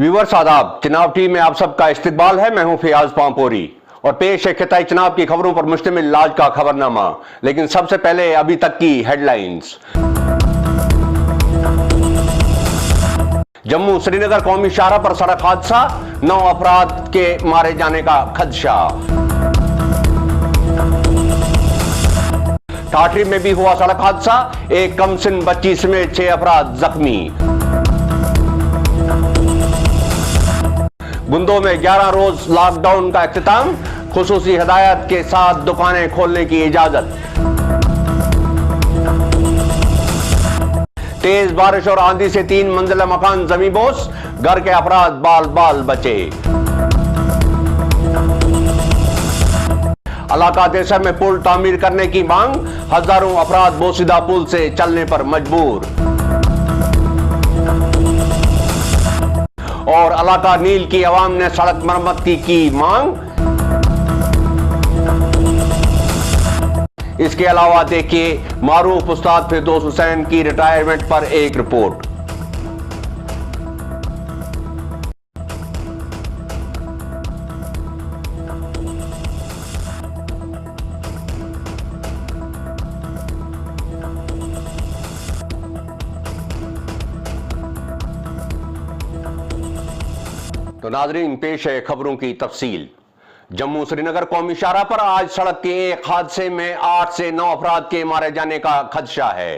Viewers आदाब, चुनाव team में आप सबका इस्तकबाल है। मैं हूं फियाज पांपोरी और पेश है खिताई चुनाव की खबरों पर मुश्तमिल आज का खबरनामा। लेकिन सबसे पहले अभी तक की हेडलाइंस। जम्मू श्रीनगर कौमी शाहराह पर सड़क हादसा, 9 अफराद के मारे जाने का खदशा। ठाठरी में भी हुआ सड़क हादसा, एक कमसिन बच्ची समेत 6 अफराद जख्मी। बुंदो में 11 रोज लॉकडाउन का इख्तिताम, खुसूसी हिदायत के साथ दुकानें खोलने की इजाजत। तेज बारिश और आंधी से 3 मंजिला मकान जमींदोज, घर के अफराद बाल बाल बचे। इलाका देसर में पुल तामीर करने की मांग, हजारों अफराद बोसीदा पुल से चलने पर मजबूर। और इलाका नील की अवाम ने सड़क मरम्मत की मांग। इसके अलावा देखिए मारूफ उस्ताद फिरदौस हुसैन की रिटायरमेंट पर एक रिपोर्ट। तो नाजरीन, पेश है खबरों की तफसील। जम्मू श्रीनगर कौमी शाहराह पर आज सड़क के एक हादसे में 8 से 9 अफराद के मारे जाने का खदशा है।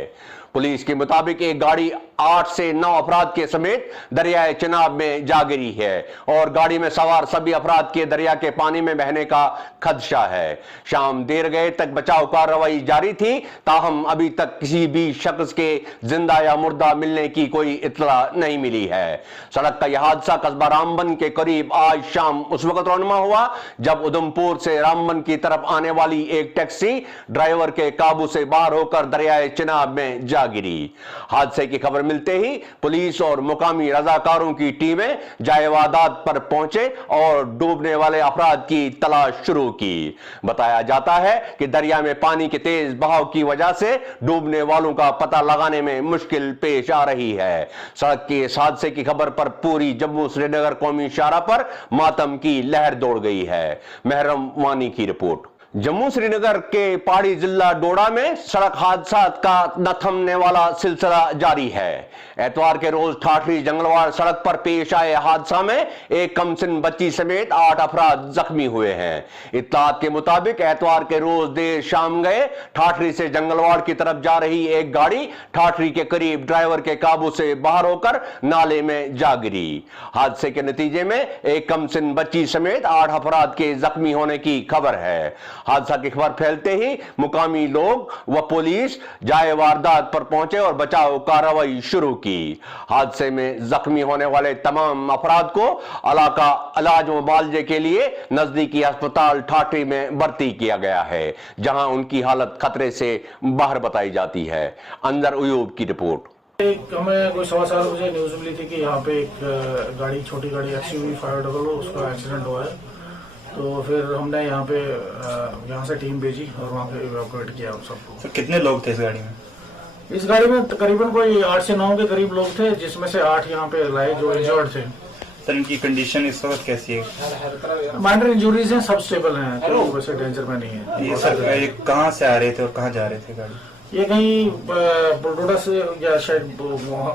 पुलिस के मुताबिक एक गाड़ी 8 से 9 अफराद के समेत दरियाए चिनाब में जा गिरी है और गाड़ी में सवार सभी अफराद के दरिया के पानी में बहने का खदशा है। शाम देर गए तक बचाव कार्रवाई जारी थी, ताहम अभी तक किसी भी शख्स के जिंदा या मुर्दा मिलने की कोई इत्तला नहीं मिली है। सड़क का यह हादसा कस्बा रामबन के करीब आज शाम उस वक्त रौनमा हुआ जब उधमपुर से रामबन की तरफ आने वाली एक टैक्सी ड्राइवर के काबू से बाहर होकर दरियाए चिनाब में जा गिरी। हादसे की खबर मिलते ही पुलिस और मुकामी रजाकारों की टीमें जाए वारदात पर पहुंचे और डूबने वाले अफराद की तलाश शुरू की। बताया जाता है कि दरिया में पानी के तेज बहाव की वजह से डूबने वालों का पता लगाने में मुश्किल पेश आ रही है। सड़क के इस हादसे की खबर पर पूरी जम्मू श्रीनगर कौमी शाहराह पर मातम की लहर दौड़ गई है। महरम वानी की रिपोर्ट। जम्मू श्रीनगर के पहाड़ी जिला डोडा में सड़क हादसा का न थमने वाला सिलसिला जारी है। एतवार के रोज ठाठरी जंगलवाड़ सड़क पर पेश आए हादसा में एक कमसिन बच्ची समेत 8 अफराद जख्मी हुए हैं। इत्तलात के मुताबिक एतवार के रोज देर शाम गए ठाठरी से जंगलवाड़ की तरफ जा रही एक गाड़ी ठाठरी के करीब ड्राइवर के काबू से बाहर होकर नाले में जा गिरी। हादसे के नतीजे में एक कमसिन बच्ची समेत 8 अफराद के जख्मी होने की खबर है। हादसा की खबर फैलते ही मुकामी लोग व पुलिस जाए वारदात पर पहुंचे और बचाव कार्रवाई शुरू की। हादसे में जख्मी होने वाले तमाम अफराद को इलाका इलाज व मुआवजे के लिए नजदीकी अस्पताल ठाठरी में भर्ती किया गया है, जहां उनकी हालत खतरे से बाहर बताई जाती है। अंदर उयूब की रिपोर्ट। हमें कोई 7:15 बजे न्यूज मिली थी कि यहाँ पे एक गाड़ी, छोटी गाड़ी एक्सयूवी 500, उसका एक्सीडेंट हुआ है। तो फिर हमने यहाँ पे यहाँ से टीम भेजी और वहाँ पे इवैक्यूएट किया उन सबको। तो कितने लोग थे इस गाड़ी में? इस गाड़ी में तकरीबन कोई 8 से 9 के करीब लोग थे, जिसमें से 8 यहाँ पे लाए जो इंजर्ड थे। तो इनकी कंडीशन इस वक्त कैसी है? माइनर इंजरीज हैं, सब स्टेबल हैं, तो वैसे डेंजर में नहीं है। ये सर कहाँ से आ रहे थे और कहाँ जा रहे थे गाड़ी? ये कहीं बुलडोडा से या शायद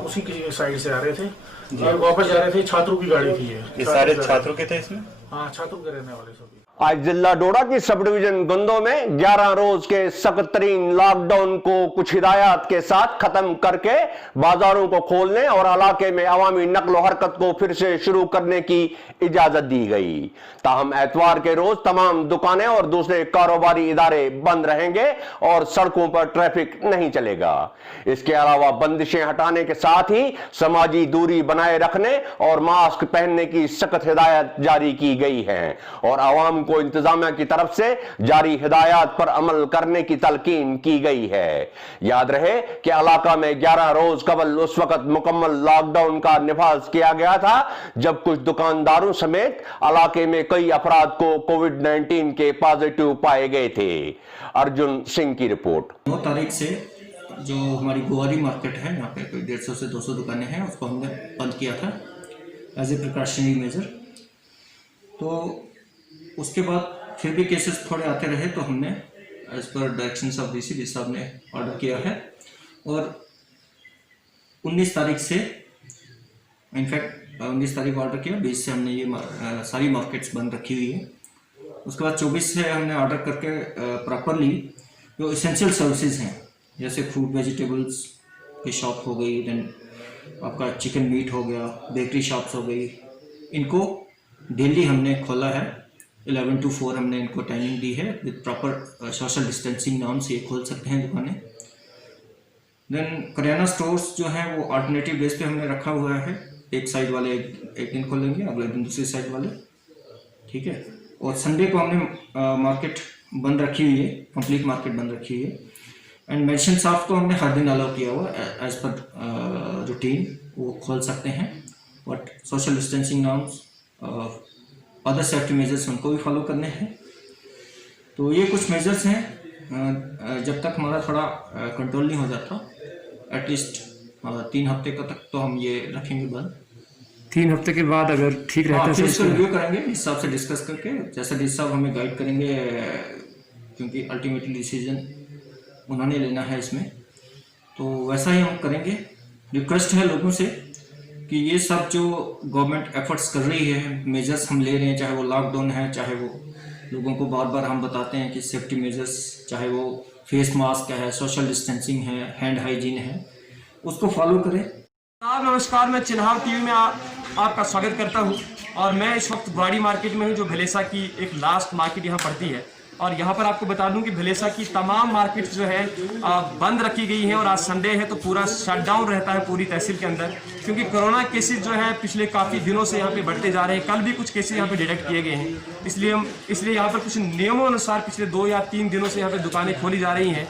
उसी की साइड से आ रहे थे और वापस जा रहे थे। छात्रों की गाड़ी थी ये सारे छात्रों के थे इसमें? हाँ, छात्रों के रहने वाले सभी। आज जिला डोडा की सब डिवीजन गुंदो में 11 रोज के सख्त तरीन लॉकडाउन को कुछ हिदायत के साथ खत्म करके बाजारों को खोलने और इलाके में अवामी नकलो हरकत को फिर से शुरू करने की इजाजत दी गई। ताहम एतवार के रोज तमाम दुकानें और दूसरे कारोबारी इदारे बंद रहेंगे और सड़कों पर ट्रैफिक नहीं चलेगा। इसके अलावा बंदिशें हटाने के साथ ही समाजी दूरी बनाए रखने और मास्क पहनने की सख्त हिदायत जारी की गई है और आवाम को इंतजामिया की तरफ से जारी हिदायत पर अमल करने की तलकीन की गई है। याद रहे कि इलाका में 11 रोज कबल उस वक्त मुकम्मल लॉकडाउन का निफाज किया गया था जब कुछ दुकानदारों समेत इलाके में कई अफराद को कोविड-19 के पॉजिटिव पाए गए थे। अर्जुन सिंह की रिपोर्ट। 9 तारीख से जो हमारी गोवारी मार्केट है, यहाँ पे कोई 150 से 200 दुकानें हैं, उसको हमने बंद किया था एज ए प्रिकॉशनरी मेजर। तो उसके बाद फिर भी केसेस थोड़े आते रहे तो हमने as per directions of DC साहब ने ऑर्डर किया है और 19 तारीख से इनफैक्ट 19 तारीख ऑर्डर किया, 20 से हमने ये सारी मार्केट्स बंद रखी हुई है। उसके बाद 24 से हमने ऑर्डर करके प्रॉपरली जो इसेंशियल सर्विसेज हैं जैसे फ्रूट वेजिटेबल्स की शॉप हो गई, देन आपका चिकन मीट हो गया, बेकरी शॉप्स हो गई, इनको डेली हमने खोला है। 11 to 4 हमने इनको टाइमिंग दी है विद प्रॉपर सोशल डिस्टेंसिंग नाम से ये खोल सकते हैं दुकानें। देन करियाना स्टोर्स जो हैं वो अल्टरनेटिव बेस पे हमने रखा हुआ है, एक साइड वाले एक दिन खोलेंगे, अगले दिन दूसरी साइड वाले, ठीक है। और संडे को हमने मार्केट बंद रखी हुई है, कंप्लीट मार्केट बंद रखी हुई है। एंड मेडिसिन शॉप को हमने हर दिन अलाउ किया हुआ एज पर रूटीन, वो खोल सकते हैं, but social distancing norms other safety measures उनको भी फॉलो करने हैं। तो ये कुछ मेजर्स हैं, जब तक हमारा थोड़ा कंट्रोल नहीं हो जाता, एटलीस्ट 3 हफ्ते का तक तो हम ये रखेंगे बंद। 3 हफ्ते के बाद अगर ठीक रहता है फिर इसको रिव्यू करेंगे इस हिसाब से डिस्कस करके, जैसा डी साहब हमें गाइड करेंगे, क्योंकि अल्टीमेटली डिसीजन उन्होंने लेना है इसमें, तो वैसा ही हम करेंगे। रिक्वेस्ट है लोगों से कि ये सब जो गवर्नमेंट एफर्ट्स कर रही है, मेजर्स हम ले रहे हैं, चाहे वो लॉकडाउन है, चाहे वो लोगों को बार बार हम बताते हैं कि सेफ्टी मेजर्स, चाहे वो फेस मास्क है, सोशल डिस्टेंसिंग है, हैंड हाइजीन है, उसको फॉलो करें। नमस्कार, मैं चिन्हार टीवी में आपका स्वागत करता हूं और मैं इस वक्त ग्वाड़ी मार्केट में हूं, जो भलेसा की एक लास्ट मार्केट यहां पड़ती है। और यहाँ पर आपको बता दूं कि भलेसा की तमाम मार्केट्स जो है बंद रखी गई हैं और आज संडे है तो पूरा शटडाउन रहता है पूरी तहसील के अंदर, क्योंकि कोरोना केसेस जो है पिछले काफ़ी दिनों से यहाँ पे बढ़ते जा रहे हैं। कल भी कुछ केसेस यहाँ पे डिटेक्ट किए गए हैं, इसलिए यहाँ पर कुछ नियमों अनुसार पिछले 2 या 3 दिनों से यहाँ पे दुकानें खोली जा रही हैं।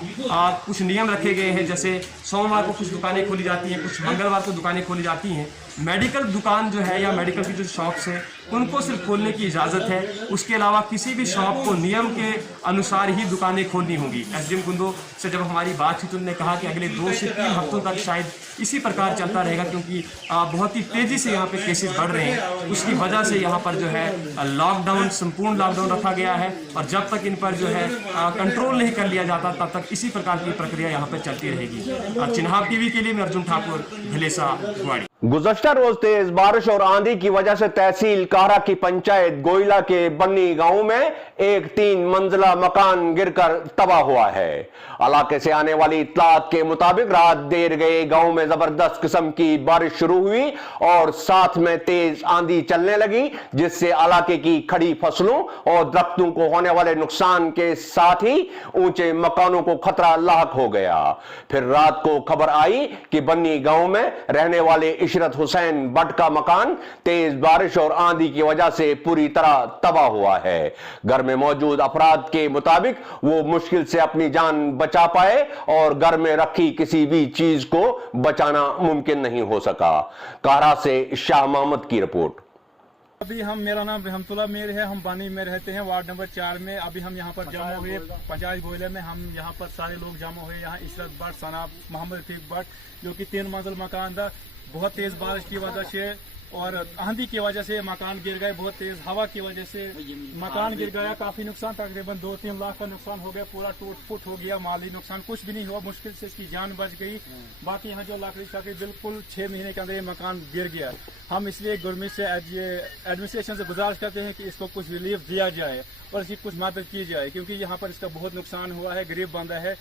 कुछ नियम रखे गए हैं, जैसे सोमवार को कुछ दुकानें खोली जाती हैं, कुछ मंगलवार को दुकानें खोली जाती हैं। मेडिकल दुकान जो है या मेडिकल की जो शॉप्स हैं उनको सिर्फ खोलने की इजाज़त है, उसके अलावा किसी भी शॉप को नियम के अनुसार ही दुकानें खोलनी होंगी। एसडीएम कुंदो से जब हमारी बात हुई तो उन्होंने कहा कि अगले 2 से 3 हफ्तों तक शायद इसी प्रकार चलता रहेगा, क्योंकि बहुत ही तेज़ी से यहाँ पे केसेस बढ़ रहे हैं। उसकी वजह से यहाँ पर जो है लॉकडाउन, संपूर्ण लॉकडाउन रखा गया है और जब तक इन पर जो है कंट्रोल नहीं कर लिया जाता तब तक इसी प्रकार की प्रक्रिया यहाँ पर चलती रहेगी। चिन्हार टीवी के लिए मैं अर्जुन ठाकुर, भलेसा, ग्वाड़ी। गुज़श्ता रोज तेज बारिश और आंधी की वजह से तहसील काहरा की पंचायत गोइला के बन्नी गांव में एक 3 मंजिला मकान गिरकर तबाह हुआ है। इलाके से आने वाली इत्तलात के मुताबिक रात देर गए गांव में जबरदस्त किस्म की बारिश शुरू हुई और साथ में तेज आंधी चलने लगी, जिससे इलाके की खड़ी फसलों और दरख्तों को होने वाले नुकसान के साथ ही ऊंचे मकानों को खतरा लाहक हो गया। फिर रात को खबर आई कि बन्नी गांव में रहने वाले इशरत हुसैन भट्ट का मकान तेज बारिश और आंधी की वजह से पूरी तरह तबाह हुआ है। घर में मौजूद अफराद के मुताबिक वो मुश्किल से अपनी जान बचा पाए और घर में रखी किसी भी चीज को बचाना मुमकिन नहीं हो सका। काहरा से शाह मोहम्मद की रिपोर्ट। अभी मेरा नाम रहमतुल्ला मीर है, हम बानी में रहते हैं, वार्ड नंबर 4 में। अभी हम यहाँ पर जमा हुए पंचायत गोइला में, हम यहाँ पर सारे लोग जमा हुए। यहाँ इशरत भट्ट सनाब मोहम्मद रफीक भट्ट, जो कि 3 मंजिल मकान था, बहुत तेज बारिश की वजह से और आंधी की वजह से मकान गिर गए। बहुत तेज हवा की वजह से मकान गिर गया, काफी नुकसान, तकरीबन 2-3 लाख का नुकसान हो गया, पूरा टूट फूट हो गया। माली नुकसान कुछ भी नहीं हुआ, मुश्किल से इसकी जान बच गई। बाकी यहाँ जो लकड़ी शकड़ी बिल्कुल 6 महीने के अंदर ये मकान गिर गया। हम इसलिए गवर्नमेंट से एडमिनिस्ट्रेशन से गुजारिश करते हैं कि इसको कुछ रिलीफ दिया जाए और इसकी कुछ मदद की जाए, क्योंकि यहाँ पर इसका बहुत नुकसान हुआ है, गरीब बंदा है।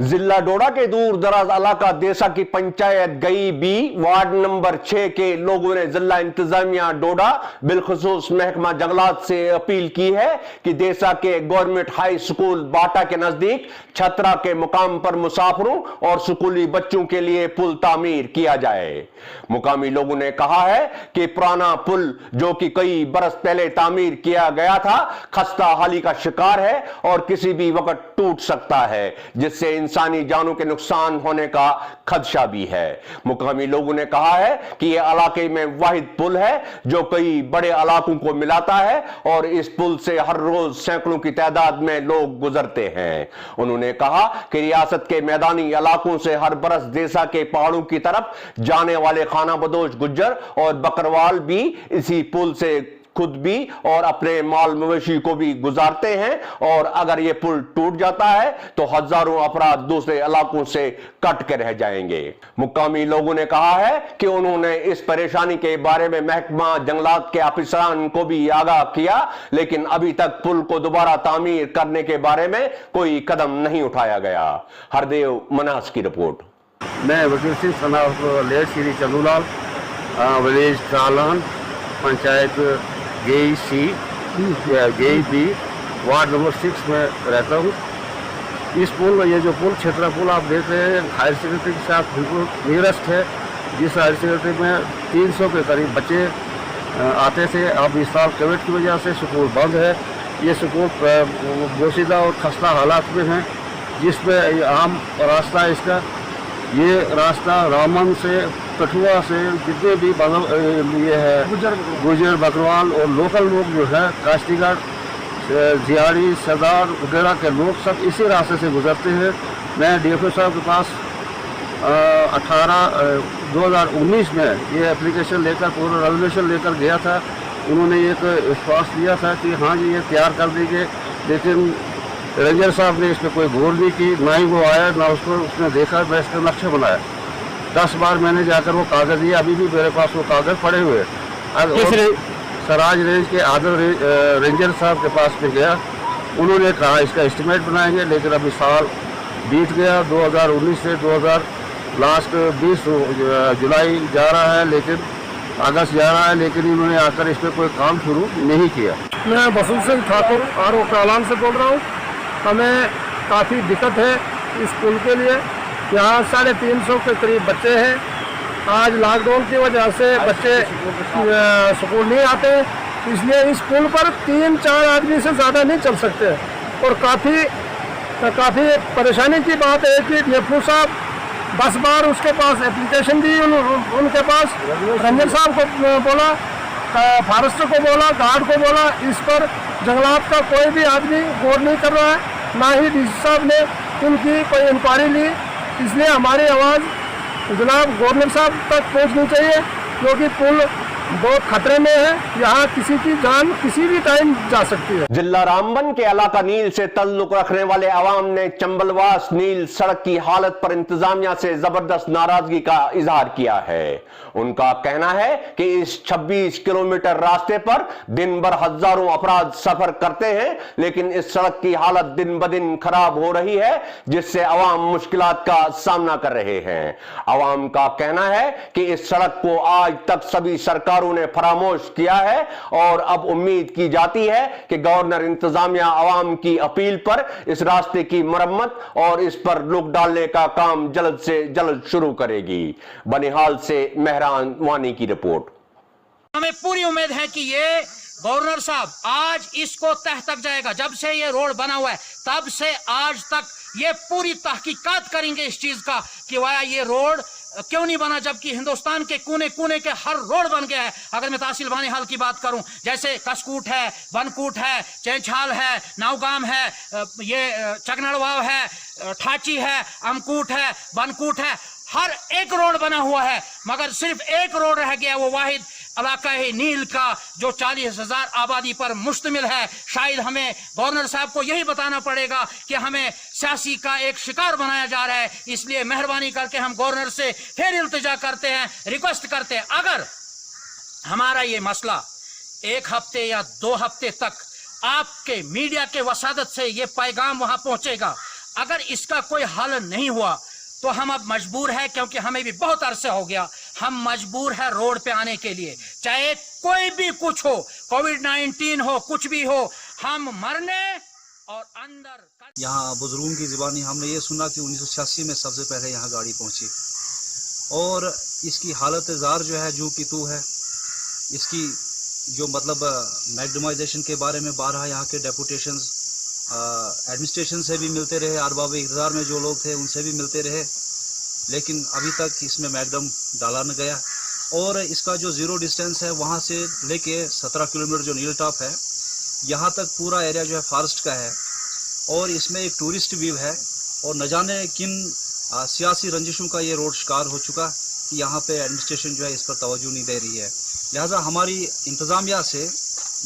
जिला डोडा के दूर दराज इलाका देसा की पंचायत गई बी वार्ड नंबर 6 के लोगों ने जिला इंतजामिया डोडा बिलखुसूस महकमा जंगलात से अपील की है कि देसा के गवर्नमेंट हाई स्कूल बाटा के नजदीक छतरा के मुकाम पर मुसाफिरों और स्कूली बच्चों के लिए पुल तामीर किया जाए। मुकामी लोगों ने कहा है कि पुराना पुल, जो कि कई बरस पहले तामीर किया गया था, खस्ता हाली का शिकार है और किसी भी वक्त टूट सकता है, जिससे जिससे इंसानी जानों के नुकसान होने का खदशा भी है। मुकामी लोगों ने कहा है कि यह इलाके में वाहिद पुल है जो कई बड़े इलाकों को मिलाता है और इस पुल से हर रोज सैकड़ों की तादाद में लोग गुजरते हैं। उन्होंने कहा कि रियासत के मैदानी इलाकों से हर बरस देसा के पहाड़ों की तरफ जाने वाले खाना बदोश गुज्जर और बकरवाल भी इसी पुल से खुद भी और अपने माल मवेशी को भी गुजारते हैं और अगर यह पुल टूट जाता है तो हजारों अफराद दूसरे इलाकों से कट के रह जाएंगे। मुकामी लोगों ने कहा है कि उन्होंने इस परेशानी के बारे में महकमा जंगलात के अफसरान को भी आगाह किया, लेकिन अभी तक पुल को दोबारा तामीर करने के बारे में कोई कदम नहीं उठाया गया। हरदेव मनास की रिपोर्ट। मैं वकील सिंह सनाफ लेट श्री चंदूलाल, विलेज चालान, पंचायत गेई सी गेई बी, वार्ड नंबर 6 में रहता हूँ। इस पुल, ये जो पुल क्षेत्रा पुल आप देख रहे हैं, हायर सेकेंडरी के साथ बिल्कुल नियरेस्ट है, जिस हायर सेकेंडरी में 300 के करीब बच्चे आते थे। अब इस साल कोविड की वजह से स्कूल बंद है। ये स्कूल बोसीदा और खस्ता हालात में है, जिसमें आम रास्ता इसका, ये रास्ता रामन से कठुआ से जितने भी ये है गुजर बकरवाल और लोकल लोग जो है काश्तीगढ़, जियाड़ी, सरदार वगैरह के लोग सब इसी रास्ते से गुजरते हैं। मैं DFO साहब के पास 2019 में ये एप्लीकेशन लेकर, पूरा रेजोल्यूशन लेकर गया था। उन्होंने एक विश्वास दिया था कि हाँ जी ये तैयार कर देंगे, लेकिन रेंजर साहब ने इस पर कोई गौर नहीं की, ना ही वो आया ना उसने देखा, मैं इसका नक्शा बनाया। 10 बार मैंने जाकर वो कागज़ दिए, अभी भी मेरे पास वो कागज़ पड़े हुए। सराज रेंज के आदर रेंजर साहब के पास में गया, उन्होंने कहा इसका एस्टिमेट बनाएंगे, लेकिन अभी साल बीत गया। 2019 से 20 जुलाई जा रहा है, लेकिन अगस्त जा रहा है, लेकिन इन्होंने आकर इस पर कोई काम शुरू नहीं किया। मैं बसंत सिंह ठाकुर RO कालान से बोल रहा हूँ। हमें काफ़ी दिक्कत है इस पुल के लिए। यहाँ 350 के करीब बच्चे हैं। आज लॉकडाउन की वजह से बच्चे स्कूल नहीं आते, इसलिए इस पुल पर 3-4 आदमी से ज़्यादा नहीं चल सकते। और काफ़ी परेशानी की बात है कि DFO साहब 10 बार उसके पास एप्लीकेशन दी, उनके पास रंजन साहब को बोला, फॉरेस्टर को बोला, गार्ड को बोला, इस पर जंगलात का कोई भी आदमी गौर नहीं कर रहा है, ना ही DC साहब ने उनकी कोई इंक्वायरी ली। इसलिए हमारी आवाज़ जनाब गवर्नर साहब तक पहुंचनी चाहिए, क्योंकि पुल बहुत खतरे में है। यहाँ किसी की जान किसी भी टाइम जा सकती है। जिला रामबन के इलाका नील से ताल्लुक रखने वाले अवाम ने चंबलवास नील सड़क की हालत पर इंतजामिया से जबरदस्त नाराजगी का इजहार किया है। उनका कहना है कि इस 26 किलोमीटर रास्ते पर दिन भर हजारों अफराद सफर करते हैं, लेकिन इस सड़क की हालत दिन ब दिन खराब हो रही है, जिससे अवाम मुश्किलात का सामना कर रहे हैं। अवाम का कहना है कि इस सड़क को आज तक सभी सरकारों ने फरामोश किया है और अब उम्मीद की जाती है कि गवर्नर इंतजामिया अवाम की अपील पर इस रास्ते की मरम्मत और इस पर रुख डालने का काम जल्द से जल्द शुरू करेगी। बनिहाल से मेहरान वानी की रिपोर्ट। हमें पूरी उम्मीद है कि ये गवर्नर साहब आज इसको तह तक जाएगा। जब से ये रोड बना हुआ है तब से आज तक ये पूरी तहकीकात करेंगे इस चीज का कि वाया ये रोड क्यों नहीं बना, जबकि हिंदुस्तान के कोने कोने के हर रोड बन गया है। अगर मैं तहसील बानीहाल की बात करूं, जैसे कसकूट है, बनकूट है, चेंछाल है, नावगाम है, ये चकनड़वाव है, ठाची है, अमकूट है, बनकूट है, हर एक रोड बना हुआ है, मगर सिर्फ एक रोड रह गया, वो वाहिद इलाका है नील का, जो 40,000 आबादी पर मुश्तमिल है। शायद हमें गवर्नर साहब को यही बताना पड़ेगा कि हमें सियासी का एक शिकार बनाया जा रहा है। इसलिए मेहरबानी करके हम गवर्नर से फिर इल्तिजा करते हैं, रिक्वेस्ट करते हैं, अगर हमारा ये मसला 1 हफ्ते या 2 हफ्ते तक आपके मीडिया के वसादत से ये पैगाम वहां पहुंचेगा, अगर इसका कोई हल नहीं हुआ तो हम अब मजबूर है, क्योंकि हमें भी बहुत अरसे हो गया, हम मजबूर है रोड पे आने के लिए, चाहे कोई भी कुछ हो, कोविड-19 हो, कुछ भी हो, हम मरने और अंदर। यहाँ बुजुर्गों की ज़बानी हमने ये सुना कि 1986 में सबसे पहले यहाँ गाड़ी पहुँची और इसकी हालत ज़ार जो है जू की तू है। इसकी जो मतलब मैग्डमाइजेशन के बारे में 12 यहाँ के डेपुटेशंस एडमिनिस्ट्रेशन से भी मिलते रहे, अरबाब इक़्तिदार में जो लोग थे उनसे भी मिलते रहे, लेकिन अभी तक इसमें मैकडम डाला न गया। और इसका जो ज़ीरो डिस्टेंस है वहाँ से लेके 17 किलोमीटर जो नील टॉप है यहाँ तक पूरा एरिया जो है फॉरेस्ट का है, और इसमें एक टूरिस्ट व्यू है, और न जाने किन सियासी रंजिशों का ये रोड शिकार हो चुका कि यहाँ पे एडमिनिस्ट्रेशन जो है इस पर तवज्जो नहीं दे रही है। लिहाजा हमारी इंतज़ामिया से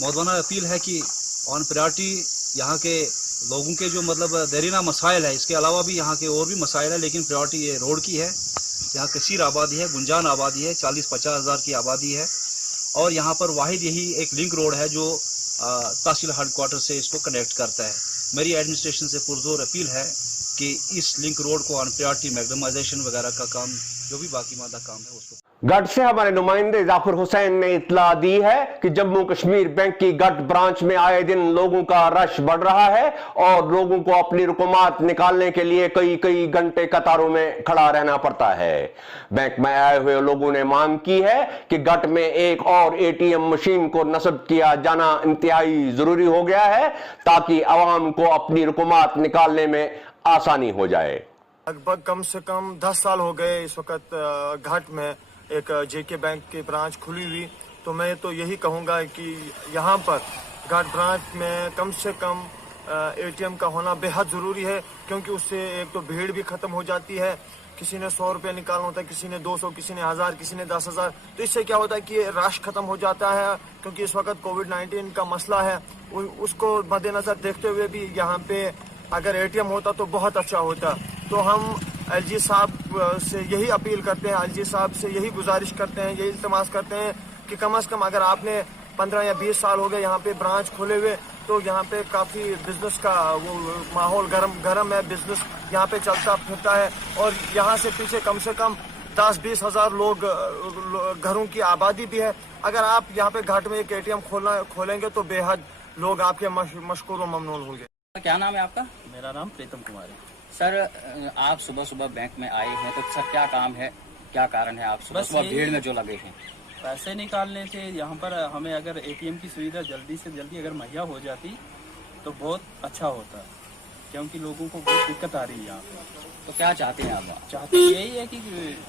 मौदवाना अपील है कि ऑन प्रायोरिटी यहाँ के लोगों के जो मतलब देरीना मसाइल है, इसके अलावा भी यहाँ के और भी मसाइल है, लेकिन प्रायोरिटी ये रोड की है। यहाँ कसीर आबादी है, गुंजान आबादी है, 40-50 हज़ार की आबादी है, और यहाँ पर वाहिद यही एक लिंक रोड है जो तहसील हेडक्वार्टर से इसको कनेक्ट करता है। मेरी एडमिनिस्ट्रेशन से पुरजोर अपील है कि इस लिंक रोड को ऑन प्रायोरिटी मैग्डमाइजेशन वगैरह का काम, जो भी बाकी मादा काम है उसको। गढ़ से हमारे नुमाइंदे जाफर हुसैन ने इत्तला दी है कि जम्मू कश्मीर बैंक की गढ़ ब्रांच में आए दिन लोगों का रश बढ़ रहा है और लोगों को अपनी रुकमात निकालने के लिए कई कई घंटे कतारों में खड़ा रहना पड़ता है। बैंक में आए हुए लोगों ने मांग की है कि गढ़ में एक और एटीएम मशीन को नस्ब किया जाना इंतहाई जरूरी हो गया है ताकि अवाम को अपनी रुकमात निकालने में आसानी हो जाए। लगभग कम से कम 10 साल हो गए इस वक्त घाट में एक जेके बैंक की ब्रांच खुली हुई, तो मैं तो यही कहूँगा कि यहाँ पर घाट ब्रांच में कम से कम एटीएम का होना बेहद ज़रूरी है, क्योंकि उससे एक तो भीड़ भी ख़त्म हो जाती है। किसी ने 100 रुपये निकालना होता है, किसी ने 200, किसी ने 1000, किसी ने 10,000, तो इससे क्या होता है कि रश ख़त्म हो जाता है। क्योंकि इस वक्त कोविड-19 का मसला है, उसको मद्देनज़र देखते हुए भी यहाँ पे अगर एटीएम होता तो बहुत अच्छा होता। तो हम एलजी साहब से यही अपील करते हैं, एलजी साहब से यही गुजारिश करते हैं, यही इल्तमास करते हैं कि कम से कम अगर आपने 15 या 20 साल हो गए यहाँ पे ब्रांच खोले हुए, तो यहाँ पे काफ़ी बिजनेस का वो माहौल गरम है, बिजनेस यहाँ पे चलता फिरता है, और यहाँ से पीछे कम से कम 10-20 हज़ार लोग घरों की आबादी भी है। अगर आप यहाँ पे घाट में एक एटीएम खोलेंगे तो बेहद लोग आपके मशकूर व ममनून होंगे। क्या नाम है आपका? मेरा नाम प्रीतम कुमार है। सर, आप सुबह सुबह बैंक में आए हैं, तो सर क्या काम है, क्या कारण है आप सुबह सुबह भीड़ में जो लगे हैं? पैसे निकालने से यहाँ पर हमें अगर एटीएम की सुविधा जल्दी से जल्दी अगर मुहैया हो जाती तो बहुत अच्छा होता, क्योंकि लोगों को बहुत दिक्कत आ रही है यहाँ पे। तो क्या चाहते हैं आप? चाहते यही है कि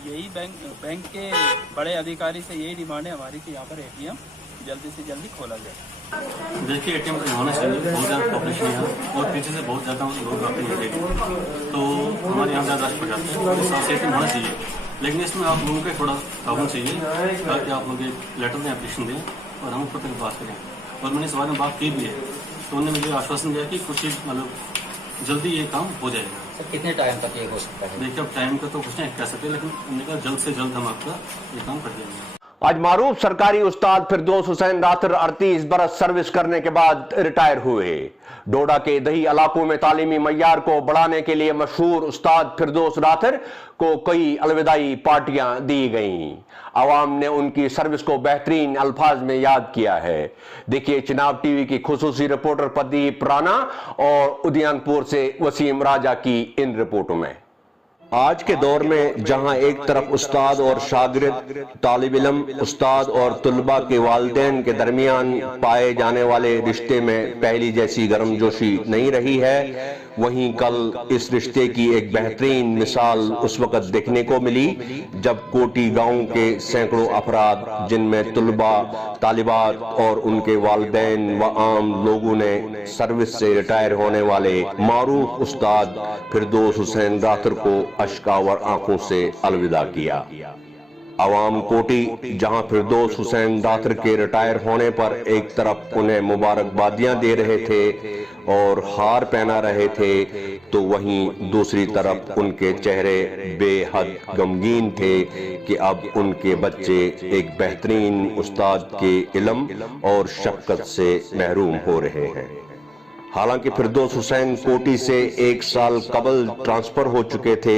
यही बैंक के बड़े अधिकारी से यही डिमांड है हमारी कि यहाँ पर एटीएम जल्दी से जल्दी खोला जाए। देखिए, एटीएम तो होना चाहिए, बहुत ज़्यादा पॉपुलेशन है और पीछे से बहुत ज़्यादा लोग आते हैं, तो हमारे यहाँ ज़्यादा रश पड़ जाता है, इस हिसाब से एटीएम होना चाहिए। लेकिन इसमें आप लोगों को थोड़ा ताउन चाहिए ताकि आप लोग एक लेटर में एप्लीकेशन दें और हम खुद तक बात करें। और मैंने इस बारे में बात की भी है, तो उन्होंने मुझे आश्वासन दिया कि कुछ मतलब जल्दी ये काम हो जाएगा। सर, कितने टाइम तक ये हो सकता है? देखिए, अब टाइम का तो कुछ नहीं कह सकते, लेकिन उन्होंने कहा जल्द से जल्द हम आपका ये काम कर देंगे। आज मारूफ सरकारी उस्ताद फिरदौस हुसैन राथर 38 बरस सर्विस करने के बाद रिटायर हुए। डोडा के दही इलाकों में तालीमी मय्यार को बढ़ाने के लिए मशहूर उस्ताद फिरदौस राथर को कई अलविदाई पार्टियां दी गईं। आवाम ने उनकी सर्विस को बेहतरीन अल्फाज में याद किया है। देखिए चिनाब टीवी की खुसूसी रिपोर्टर प्रदीप राणा और उदयनपुर से वसीम राजा की इन रिपोर्टों में। आज के दौर में जहां एक तरफ उस्ताद और शागिर्द, तालिब इल्म, उस्ताद और तुलबा के वालिदैन के दरमियान पाए जाने वाले रिश्ते में पहली जैसी गर्मजोशी नहीं रही है, वहीं कल इस रिश्ते की एक बेहतरीन मिसाल उस वक्त देखने को मिली जब कोटी गांव के सैकड़ों अफराद, जिनमें तुलबा, तालिबात और उनके वालिदैन व आम लोगों ने सर्विस से रिटायर होने वाले मारूफ उस्ताद फिरदौस हुसैन राथर को अश्कावर आंखों से अलविदा किया। अवाम कोटी जहां फिरदौस हुसैन राथर के रिटायर होने पर एक तरफ उन्हें मुबारकबादियां दे रहे थे और हार पहना रहे थे, तो वहीं दूसरी तरफ उनके चेहरे बेहद गमगीन थे कि अब उनके बच्चे एक बेहतरीन उस्ताद के इल्म और शफ़क़त से महरूम हो रहे हैं। हालांकि फिरदौस हुसैन कोटी से 1 साल कबल ट्रांसफर हो चुके थे,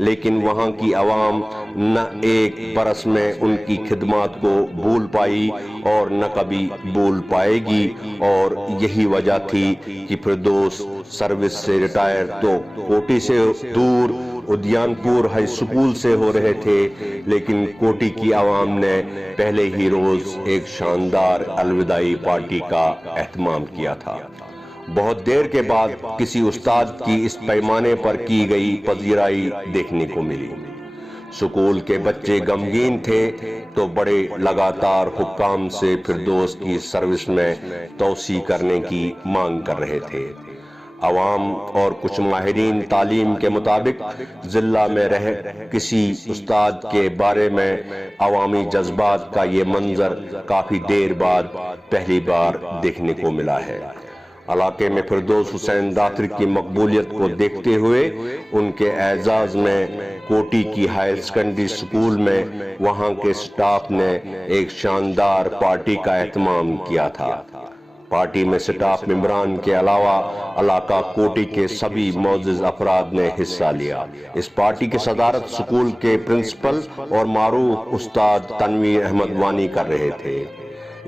लेकिन वहां की आवाम न एक बरस में उनकी खिदमत को भूल पाई और न कभी भूल पाएगी, और यही वजह थी कि फिरदौस सर्विस से रिटायर तो कोटी से दूर उदयनपुर हाई स्कूल से हो रहे थे, लेकिन कोटी की आवाम ने पहले ही रोज एक शानदार अलविदाई पार्टी का एहतमाम किया था। बहुत देर के बाद किसी उस्ताद की इस पैमाने पर की गई पजीराई देखने को मिली। स्कूल के बच्चे गमगीन थे तो बड़े लगातार हुक्काम से फिरदौस की सर्विस में तोसी करने की मांग कर रहे थे। अवाम और कुछ माहिरीन तालीम के मुताबिक जिला में रह किसी उस्ताद के बारे में अवामी जज्बात का ये मंजर काफी देर बाद पहली बार देखने को मिला है। इलाके में फिरदौस हुसैन दातर की मकबूलियत को देखते हुए उनके एजाज में कोटी की हायर सेकेंडरी स्कूल में वहां के स्टाफ ने एक शानदार पार्टी का एहतमाम किया था। पार्टी में स्टाफ मेंबरान के अलावा इलाका कोटी के सभी मोअज़्ज़िज़ अफराद ने हिस्सा लिया। इस पार्टी की सदारत स्कूल के प्रिंसिपल और मारूफ उस्ताद तनवीर अहमद वानी कर रहे थे।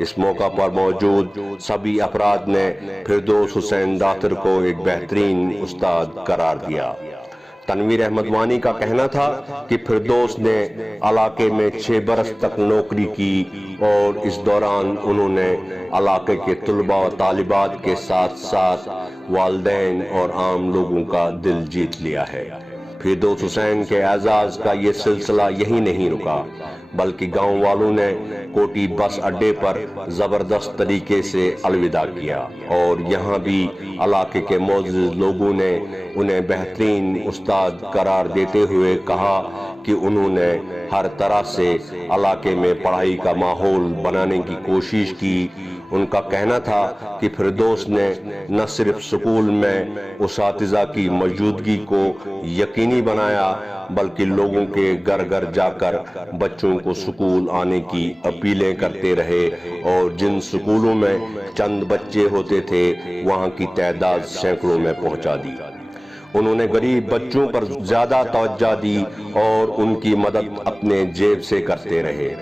इस मौका पर मौजूद सभी अफराद ने फिरदौस हुसैन दातर को एक बेहतरीन उस्ताद करार दिया। तनवीर अहमद वानी का कहना था कि फिरदौस ने इलाके में 6 बरस तक नौकरी की और इस दौरान उन्होंने इलाके के तुलबा और तालिबात के साथ साथ वालिदैन और आम लोगों का दिल जीत लिया है। फिरदौस हुसैन के एजाज का ये सिलसिला यही नहीं रुका, बल्कि गांव वालों ने कोटी बस अड्डे पर जबरदस्त तरीके से अलविदा किया और यहाँ भी इलाके के मोअज़्ज़िज़ लोगों ने उन्हें बेहतरीन उस्ताद करार देते हुए कहा कि उन्होंने हर तरह से इलाके में पढ़ाई का माहौल बनाने की कोशिश की। उनका कहना था कि फिरदौस ने न सिर्फ स्कूल में उसातिज़ा की मौजूदगी को यकीनी बनाया, बल्कि लोगों के घर घर जाकर बच्चों को स्कूल आने की अपीलें करते रहे और जिन स्कूलों में चंद बच्चे होते थे वहां की तादाद सैकड़ों में पहुंचा दी। उन्होंने गरीब बच्चों पर ज्यादा तवज्जो दी और उनकी मदद अपने जेब से करते रहे।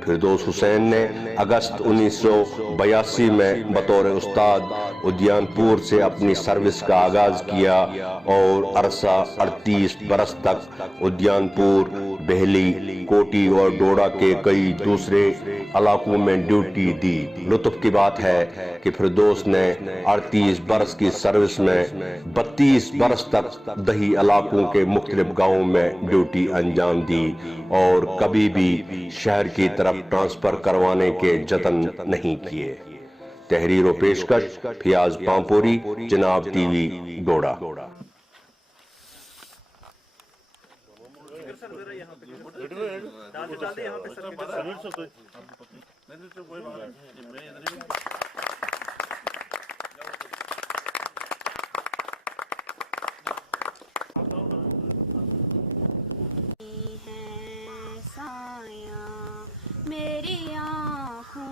फिरदौस हुसैन ने अगस्त 1982 में बतौर उस्ताद उद्यानपुर से अपनी सर्विस का आगाज किया और अरसा 38 बरस तक उद्यानपुर, बहली, कोटी और डोडा के कई दूसरे इलाकों में ड्यूटी दी। लुत्फ की बात है कि फिरदौस ने 38 बरस की सर्विस में 32 बरस तक दही इलाकों के मुख्तलिफ गाँवों में ड्यूटी अंजाम दी और कभी भी शहर की तरफ ट्रांसफर करवाने के जतन नहीं किए। तहरीर व पेशकश फियाज पामपुरी, जनाब टीवी, डोडा। मेरी आँखों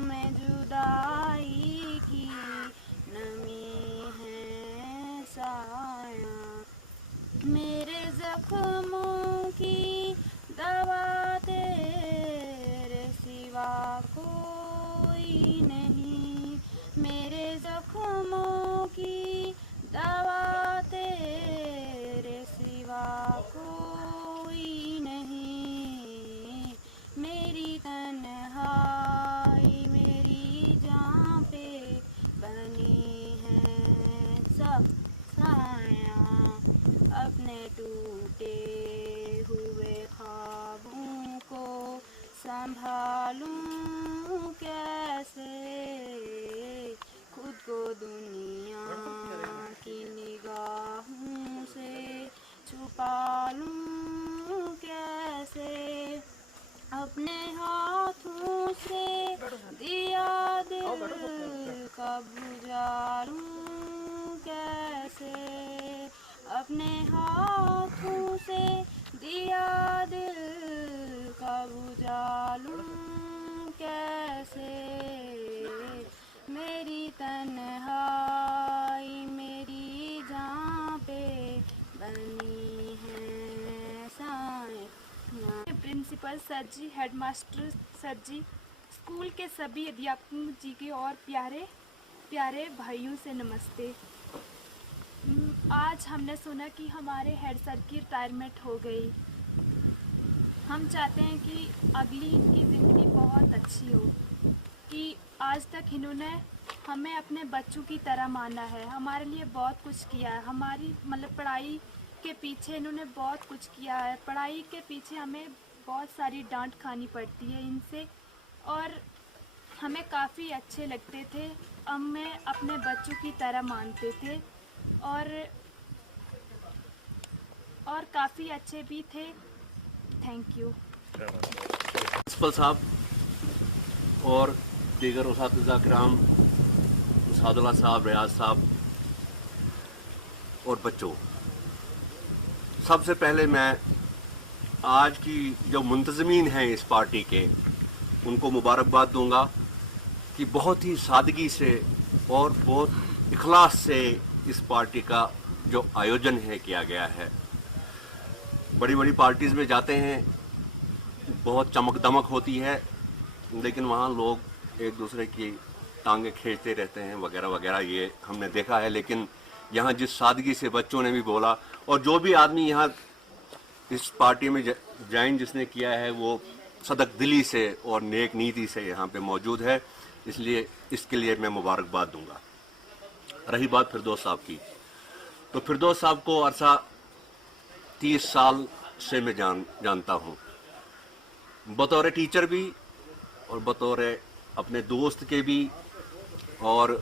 में जुदाई की नमी है साया, मेरे जख्मों की दवा तेरे सिवा कोई नहीं, मेरे जख्मों की दवा तेरे सिवा कोई नहीं, मेरी तन्हाई मेरी जान पे बनी है सब साया, अपने टूटे हुए ख्वाबों को संभालूं कैसे, खुद को दुनिया की निगाहों से छुपा लूं कैसे, अपने हाथों से दिया दिल कब बुझाऊं कैसे, अपने हाथों से दिया दिल कब बुझाऊं कैसे, मेरी तन्हाई मेरी जान पे बनी है साया। प्रिंसिपल सर जी, हेडमास्टर सर जी, स्कूल के सभी अध्यापकों जी के और प्यारे प्यारे भाइयों से नमस्ते। आज हमने सुना कि हमारे हेड सर की रिटायरमेंट हो गई। हम चाहते हैं कि अगली इनकी ज़िंदगी बहुत अच्छी हो, कि आज तक इन्होंने हमें अपने बच्चों की तरह माना है, हमारे लिए बहुत कुछ किया है। हमारी मतलब पढ़ाई के पीछे इन्होंने बहुत कुछ किया है, पढ़ाई के पीछे हमें बहुत सारी डांट खानी पड़ती है इनसे, और हमें काफ़ी अच्छे लगते थे, हमें अपने बच्चों की तरह मानते थे और काफ़ी अच्छे भी थे। Thank you. प्रिंसिपल साहब और दीगर उस्ताद किराम, सादुल्ला साहब, रियाज साहब और बच्चों, सबसे पहले मैं आज की जो मुंतज़मीन हैं इस पार्टी के, उनको मुबारकबाद दूंगा कि बहुत ही सादगी से और बहुत इखलास से इस पार्टी का जो आयोजन है किया गया है। बड़ी बड़ी पार्टीज़ में जाते हैं, बहुत चमक दमक होती है, लेकिन वहाँ लोग एक दूसरे की टांगें खींचते रहते हैं वगैरह वगैरह, ये हमने देखा है। लेकिन यहाँ जिस सादगी से बच्चों ने भी बोला, और जो भी आदमी यहाँ इस पार्टी में ज्वाइन जिसने किया है, वो सदक दिली से और नेक नीति से यहाँ पे मौजूद है, इसलिए इसके लिए मैं मुबारकबाद दूंगा। रही बात फिरदौस साहब की, तो फिरदौस साहब को अरसा 30 साल से मैं जानता हूँ, बतौर टीचर भी और बतौर अपने दोस्त के भी। और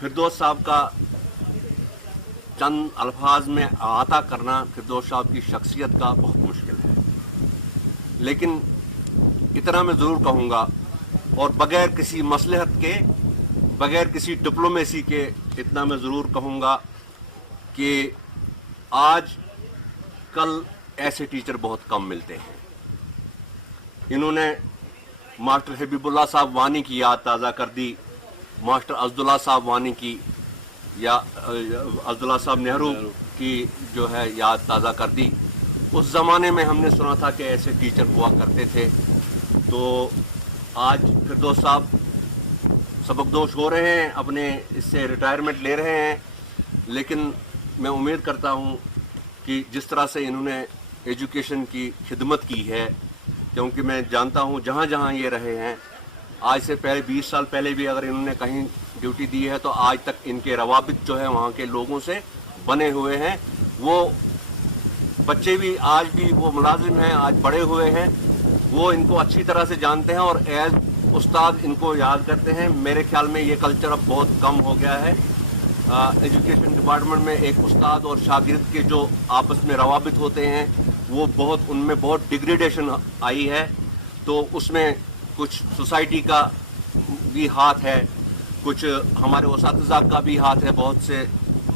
फिरदौस साहब का चंद अल्फाज में अहाता करना फिरदौस साहब की शख्सियत का बहुत मुश्किल है, लेकिन इतना मैं ज़रूर कहूँगा, और बग़ैर किसी मसलहत के, बग़ैर किसी डिप्लोमेसी के, इतना मैं ज़रूर कहूँगा कि आज कल ऐसे टीचर बहुत कम मिलते हैं। इन्होंने मास्टर हबीबुल्लाह साहब वानी की याद ताज़ा कर दी, मास्टर अब्दुल्ला साहब वानी की या अब्दुल्ला साहब नेहरू की जो है याद ताज़ा कर दी। उस ज़माने में हमने सुना था कि ऐसे टीचर हुआ करते थे। तो आज फिरदौस साहब सबकदोश हो रहे हैं, अपने इससे रिटायरमेंट ले रहे हैं, लेकिन मैं उम्मीद करता हूं कि जिस तरह से इन्होंने एजुकेशन की खिदमत की है, क्योंकि मैं जानता हूं जहां जहां ये रहे हैं, आज से पहले 20 साल पहले भी अगर इन्होंने कहीं ड्यूटी दी है तो आज तक इनके रवाबित जो है वहाँ के लोगों से बने हुए हैं। वो बच्चे भी आज भी वो मुलाजिम हैं, आज बड़े हुए हैं, वो इनको अच्छी तरह से जानते हैं और एज उस्ताद इनको याद करते हैं। मेरे ख्याल में ये कल्चर अब बहुत कम हो गया है। एजुकेशन डिपार्टमेंट में एक उस्ताद और शागिर्द के जो आपस में रवाबित होते हैं, वो बहुत, उनमें बहुत डिग्रेडेशन आई है। तो उसमें कुछ सोसाइटी का भी हाथ है, कुछ हमारे उस्ताद का भी हाथ है। बहुत से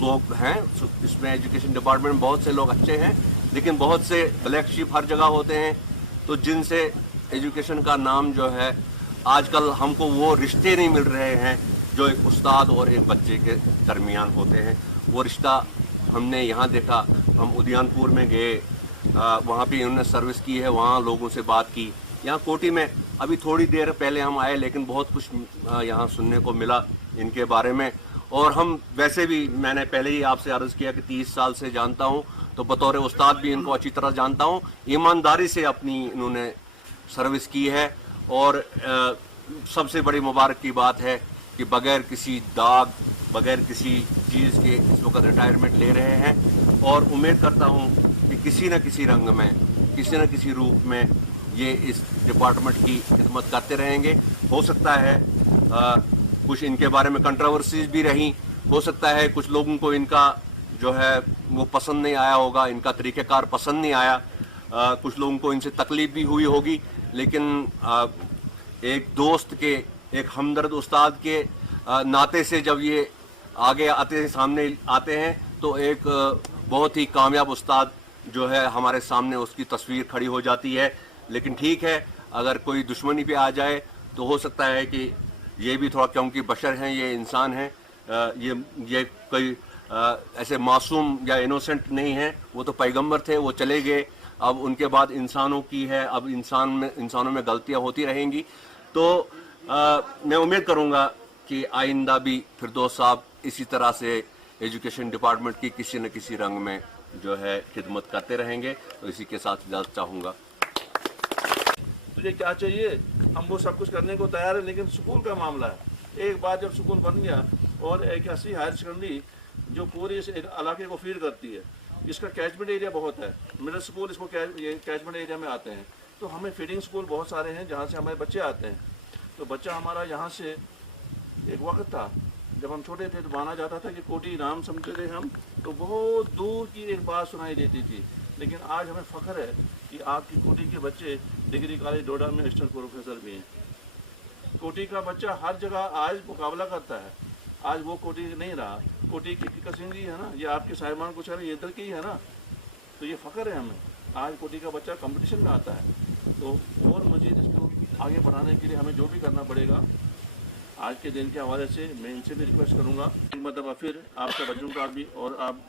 लोग हैं इसमें, एजुकेशन डिपार्टमेंट में बहुत से लोग अच्छे हैं, लेकिन बहुत से ब्लैक शीप हर जगह होते हैं, तो जिनसे एजुकेशन का नाम जो है, आजकल हमको वो रिश्ते नहीं मिल रहे हैं जो एक उस्ताद और एक बच्चे के दरमियान होते हैं। वो रिश्ता हमने यहाँ देखा। हम उद्यानपुर में गए, वहाँ पे इन्होंने सर्विस की है, वहाँ लोगों से बात की। यहाँ कोटी में अभी थोड़ी देर पहले हम आए, लेकिन बहुत कुछ यहाँ सुनने को मिला इनके बारे में। और हम वैसे भी, मैंने पहले ही आपसे अर्ज़ किया कि 30 साल से जानता हूँ, तो बतौर उस्ताद भी इनको अच्छी तरह जानता हूँ। ईमानदारी से अपनी इन्होंने सर्विस की है, और सबसे बड़ी मुबारक की बात है कि बग़ैर किसी दाग, बग़ैर किसी चीज़ के इस वक्त रिटायरमेंट ले रहे हैं। और उम्मीद करता हूँ कि किसी न किसी रंग में, किसी न किसी रूप में ये इस डिपार्टमेंट की खिदमत करते रहेंगे। हो सकता है कुछ इनके बारे में कंट्रोवर्सीज भी रही, हो सकता है कुछ लोगों को इनका जो है वो पसंद नहीं आया होगा, इनका तरीक़ेकार पसंद नहीं आया, कुछ लोगों को इनसे तकलीफ़ भी हुई होगी, लेकिन एक दोस्त के, एक हमदर्द उस्ताद के नाते से जब ये आगे आते हैं, सामने आते हैं, तो एक बहुत ही कामयाब उस्ताद जो है हमारे सामने, उसकी तस्वीर खड़ी हो जाती है। लेकिन ठीक है, अगर कोई दुश्मनी पे आ जाए तो हो सकता है कि ये भी थोड़ा, क्योंकि बशर हैं, ये इंसान हैं, ये कोई ऐसे मासूम या इनोसेंट नहीं है। वो तो पैगंबर थे, वो चले गए, अब उनके बाद इंसानों की है, अब इंसानों में गलतियां होती रहेंगी। तो मैं उम्मीद करूंगा कि आइंदा भी फिरदौस साहब इसी तरह से एजुकेशन डिपार्टमेंट की किसी न किसी रंग में जो है खिदमत करते रहेंगे। तो इसी के साथ इजाज़त चाहूँगा। तुझे क्या चाहिए, हम वो सब कुछ करने को तैयार है, लेकिन स्कूल का मामला है, एक बार जब स्कूल बन गया और एक ऐसी हायर सेकेंडरी जो पूरे इस इलाके को फीड करती है, इसका कैचमेंट एरिया बहुत है, मिडिल स्कूल इसको कैचमेंट एरिया में आते हैं, तो हमें फीडिंग स्कूल बहुत सारे हैं जहाँ से हमारे बच्चे आते हैं। तो बच्चा हमारा यहाँ से, एक वक्त था जब हम छोटे थे तो माना जाता था कि कोटी नाम समझते थे हम, तो बहुत दूर की एक बात सुनाई देती थी। लेकिन आज हमें फ़ख्र है कि आपकी कोटी के बच्चे डिग्री कॉलेज डोडा में असिस्टेंट प्रोफेसर भी हैं। कोटी का बच्चा हर जगह आज मुकाबला करता है। आज वो कोटी नहीं रहा, कोटी की सिंह जी है ना, ये आपके साहिबान कुछ है, ये इधर की ही है ना, तो ये फ़ख्र है हमें। आज कोटी का बच्चा कंपटीशन में आता है, तो और मज़ीद इसको आगे बढ़ाने के लिए हमें जो भी करना पड़ेगा, आज के दिन के हवाले से मैं इनसे भी रिक्वेस्ट करूंगा। मतलब फिर आपके बच्चों का भी और आप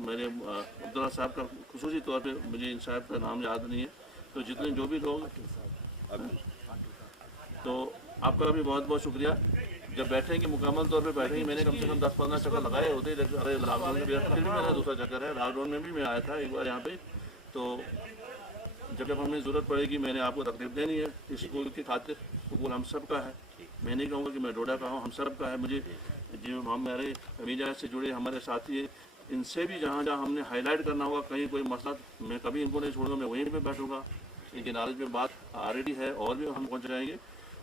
मेरे अब्दुल्ला साहब का खुसूसी तौर पे, मुझे इन साहब का नाम याद नहीं है, तो जितने जो भी लोग, तो आपका भी बहुत बहुत शुक्रिया। जब बैठेंगे मुकम्मल तौर पे बैठेंगे, मैंने कम से कम 10-15 चक्कर लगाए होते, अरे लॉकडाउन में फिर भी मेरा दूसरा चक्कर है, लॉकडाउन में भी मैं आया था एक बार यहाँ पे। तो जब हमें ज़रूरत पड़ेगी मैंने आपको तकलीफ देनी है इस स्कूल की खातिर। स्कूल हम सब का है, मैं नहीं कहूँगा कि मैं डोडा का हूँ, हम सब का है। मुझे जो हमारे अमीजा से जुड़े हमारे साथी हैं, इनसे भी जहाँ जहाँ हमने हाईलाइट करना होगा कहीं कोई मसला, मैं कभी इनको नहीं छोड़ूंगा, मैं वहीं पे बैठूँगा। इनकी नॉलेज में बात ऑलरेडी है और भी हम पहुँच जाएंगे।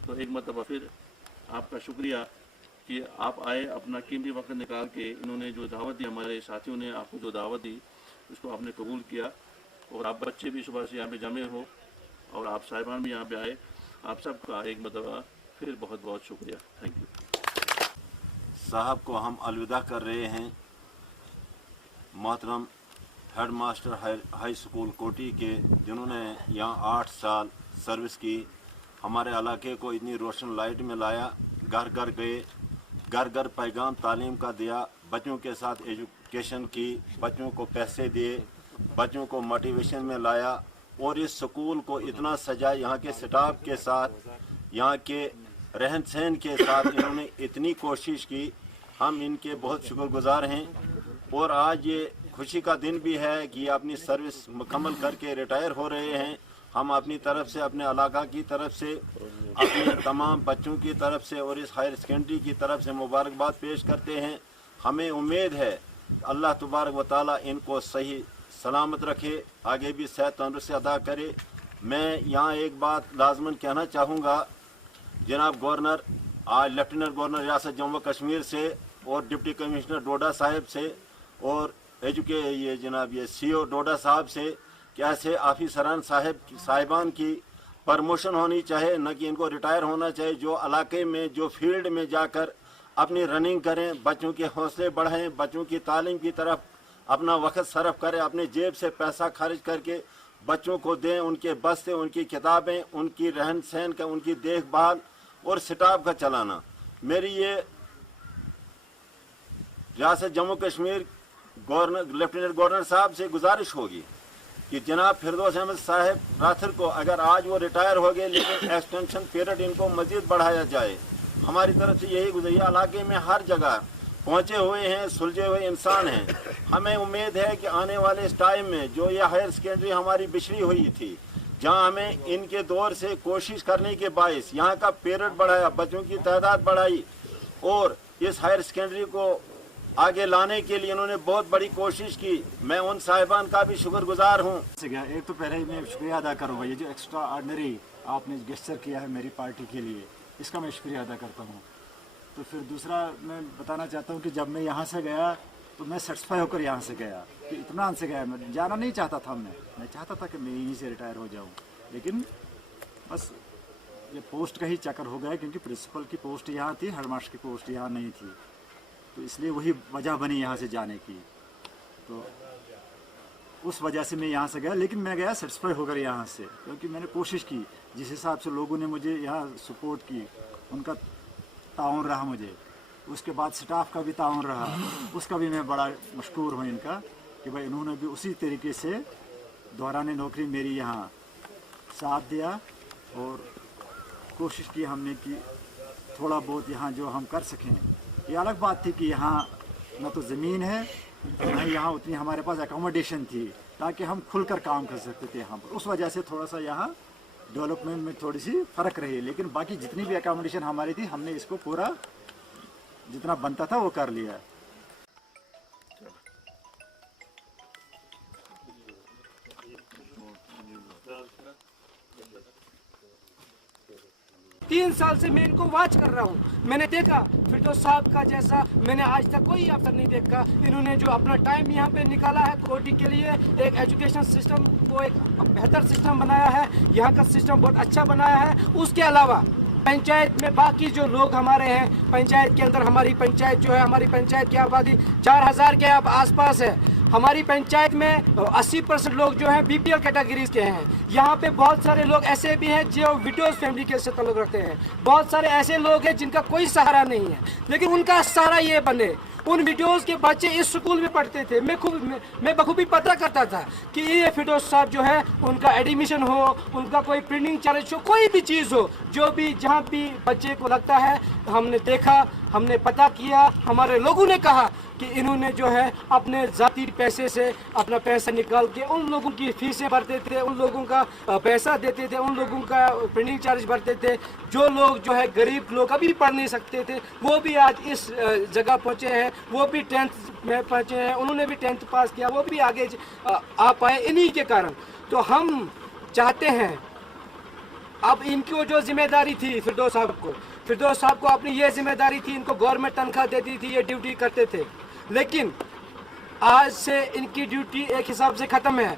तो एक मतलब फिर आपका शुक्रिया कि आप आए, अपना कीमती वक्त निकाल के इन्होंने जो दावत दी, हमारे साथियों ने आपको जो दावत दी उसको आपने कबूल किया, और आप बच्चे भी सुबह से यहाँ पे जमे हो और आप साहिबान भी यहाँ पे आए। आप सबका एक मतलब फिर बहुत बहुत शुक्रिया, थैंक यू। साहब को हम अलविदा कर रहे हैं। मोहतरम हेड मास्टर हाई स्कूल कोटी के, जिन्होंने यहाँ 8 साल सर्विस की, हमारे इलाके को इतनी रोशन लाइट में लाया, घर घर गए, घर घर पैगाम तालीम का दिया, बच्चों के साथ एजुकेशन की, बच्चों को पैसे दिए, बच्चों को मोटिवेशन में लाया, और इस स्कूल को इतना सजा, यहाँ के स्टाफ के साथ, यहाँ के रहन सहन के साथ इन्होंने इतनी कोशिश की, हम इनके बहुत शुक्रगुजार हैं। और आज ये खुशी का दिन भी है कि अपनी सर्विस मुकम्मल करके रिटायर हो रहे हैं। हम अपनी तरफ से, अपने इलाका की तरफ से, अपने तमाम बच्चों की तरफ से और इस हायर सेकेंडरी की तरफ से मुबारकबाद पेश करते हैं। हमें उम्मीद है अल्लाह तबारक व तआला इनको सही सलामत रखे, आगे भी सेहत तंदुरुस्ती अदा करे। मैं यहाँ एक बात लाजमन कहना चाहूँगा, जनाब गवर्नर, आज लेफ्टिनेंट गवर्नर रियासत जम्मू कश्मीर से और डिप्टी कमिश्नर डोडा साहब से और ये जनाब ये CO डोडा साहब से कि ऐसे ऑफिसरान साहिबान की प्रमोशन होनी चाहिए, न कि इनको रिटायर होना चाहिए। जो इलाके में, जो फील्ड में जाकर अपनी रनिंग करें, बच्चों के हौसले बढ़ाएं, बच्चों की तालीम की तरफ अपना वक्त सरफ करें, अपने जेब से पैसा खर्च करके बच्चों को दें, उनके बस से उनकी किताबें, उनकी रहन सहन का, उनकी देखभाल और स्टाफ का चलाना। मेरी ये रियासत Jammu Kashmir governor, lieutenant governor साहब से गुजारिश होगी कि जनाब फिरदौस अहमद साहब राथर को, अगर आज वो रिटायर हो गए, लेकिन एक्सटेंशन पीरियड इनको मजीद बढ़ाया जाए। हमारी तरफ से यही गुजारिश, इलाके में हर जगह पहुँचे हुए हैं, सुलझे हुए इंसान हैं। हमें उम्मीद है कि आने वाले इस टाइम में जो ये हायर सेकेंडरी हमारी बिछड़ी हुई थी, जहाँ हमें इनके दौर से कोशिश करने के बायस यहाँ का पीरियड बढ़ाया, बच्चों की तादाद बढ़ाई और इस हायर सेकेंडरी को आगे लाने के लिए इन्होंने बहुत बड़ी कोशिश की। मैं उन साहिबान का भी शुक्रगुजार हूँ। एक तो पहले ही मैं शुक्रिया अदा करूँगा, ये जो एक्स्ट्रा ऑर्डिनरी आपने गेस्चर किया है मेरी पार्टी के लिए, इसका मैं शुक्रिया अदा करता हूँ। तो फिर दूसरा मैं बताना चाहता हूँ कि जब मैं यहाँ से गया तो मैं सेटिस्फाई होकर यहाँ से गया, कि इत्मीनान से गया। मैं जाना नहीं चाहता था, मैं चाहता था कि मैं यहीं से रिटायर हो जाऊँ, लेकिन बस ये पोस्ट का ही चक्कर हो गया, क्योंकि प्रिंसिपल की पोस्ट यहाँ थी, हेडमास्टर की पोस्ट यहाँ नहीं थी, तो इसलिए वही वजह बनी यहाँ से जाने की। तो उस वजह से मैं यहाँ से गया, लेकिन मैं गया सेटिस्फाई होकर यहाँ से, क्योंकि मैंने कोशिश की। जिस हिसाब से लोगों ने मुझे यहाँ सपोर्ट की, उनका ताउन रहा मुझे, उसके बाद स्टाफ का भी ताउन रहा, उसका भी मैं बड़ा मशकूर हूँ इनका, कि भाई इन्होंने भी उसी तरीके से दौरान नौकरी मेरी यहाँ साथ दिया और कोशिश की हमने कि थोड़ा बहुत यहाँ जो हम कर सकें। ये अलग बात थी कि यहाँ न तो ज़मीन है, न ही यहाँ उतनी हमारे पास एकोमोडेशन थी ताकि हम खुलकर काम कर सकते थे यहाँ पर। उस वजह से थोड़ा सा यहाँ डेवलपमेंट में थोड़ी सी फ़र्क रही, लेकिन बाकी जितनी भी अकोमोडेशन हमारी थी हमने इसको पूरा जितना बनता था वो कर लिया। 3 साल से मैं इनको वॉच कर रहा हूँ। मैंने देखा फिरदौस साहब का जैसा मैंने आज तक कोई अफसर नहीं देखा। इन्होंने जो अपना टाइम यहाँ पे निकाला है कोटी के लिए, एक एजुकेशन सिस्टम को एक बेहतर सिस्टम बनाया है, यहाँ का सिस्टम बहुत अच्छा बनाया है। उसके अलावा पंचायत में बाकी जो लोग हमारे हैं, पंचायत के अंदर हमारी पंचायत जो है, हमारी पंचायत की आबादी 4000 के आसपास है। हमारी पंचायत में 80% लोग जो हैं बीपीएल कैटेगरीज के हैं। यहाँ पे बहुत सारे लोग ऐसे भी हैं जो विडोज फैमिली के से ताल्लुक रखते हैं। बहुत सारे ऐसे लोग हैं जिनका कोई सहारा नहीं है, लेकिन उनका सहारा ये बने। उन विडोज के बच्चे इस स्कूल में पढ़ते थे। मैं बखूबी पता करता था कि ये फिरदौस साहब जो है उनका एडमिशन हो, उनका कोई प्रिंटिंग चार्ज हो, कोई भी चीज़ हो, जो भी जहाँ भी बच्चे को लगता है, हमने देखा, हमने पता किया। हमारे लोगों ने कहा कि इन्होंने जो है अपने जाती पैसे से अपना पैसा निकाल के उन लोगों की फीसें भरते थे, उन लोगों का पैसा देते थे, उन लोगों का प्रिंटिंग चार्ज भरते थे। जो लोग जो है गरीब लोग अभी पढ़ नहीं सकते थे, वो भी आज इस जगह पहुँचे हैं, वो भी 10th में पहुँचे हैं, उन्होंने भी 10th पास किया, वो भी आगे आ पाए इन्हीं के कारण। तो हम चाहते हैं अब इनको जो जिम्मेदारी थी फिरदौस साहब को अपनी ये जिम्मेदारी थी, इनको गवर्नमेंट तनख्वाह देती थी, ये ड्यूटी करते थे, लेकिन आज से इनकी ड्यूटी एक हिसाब से ख़त्म है।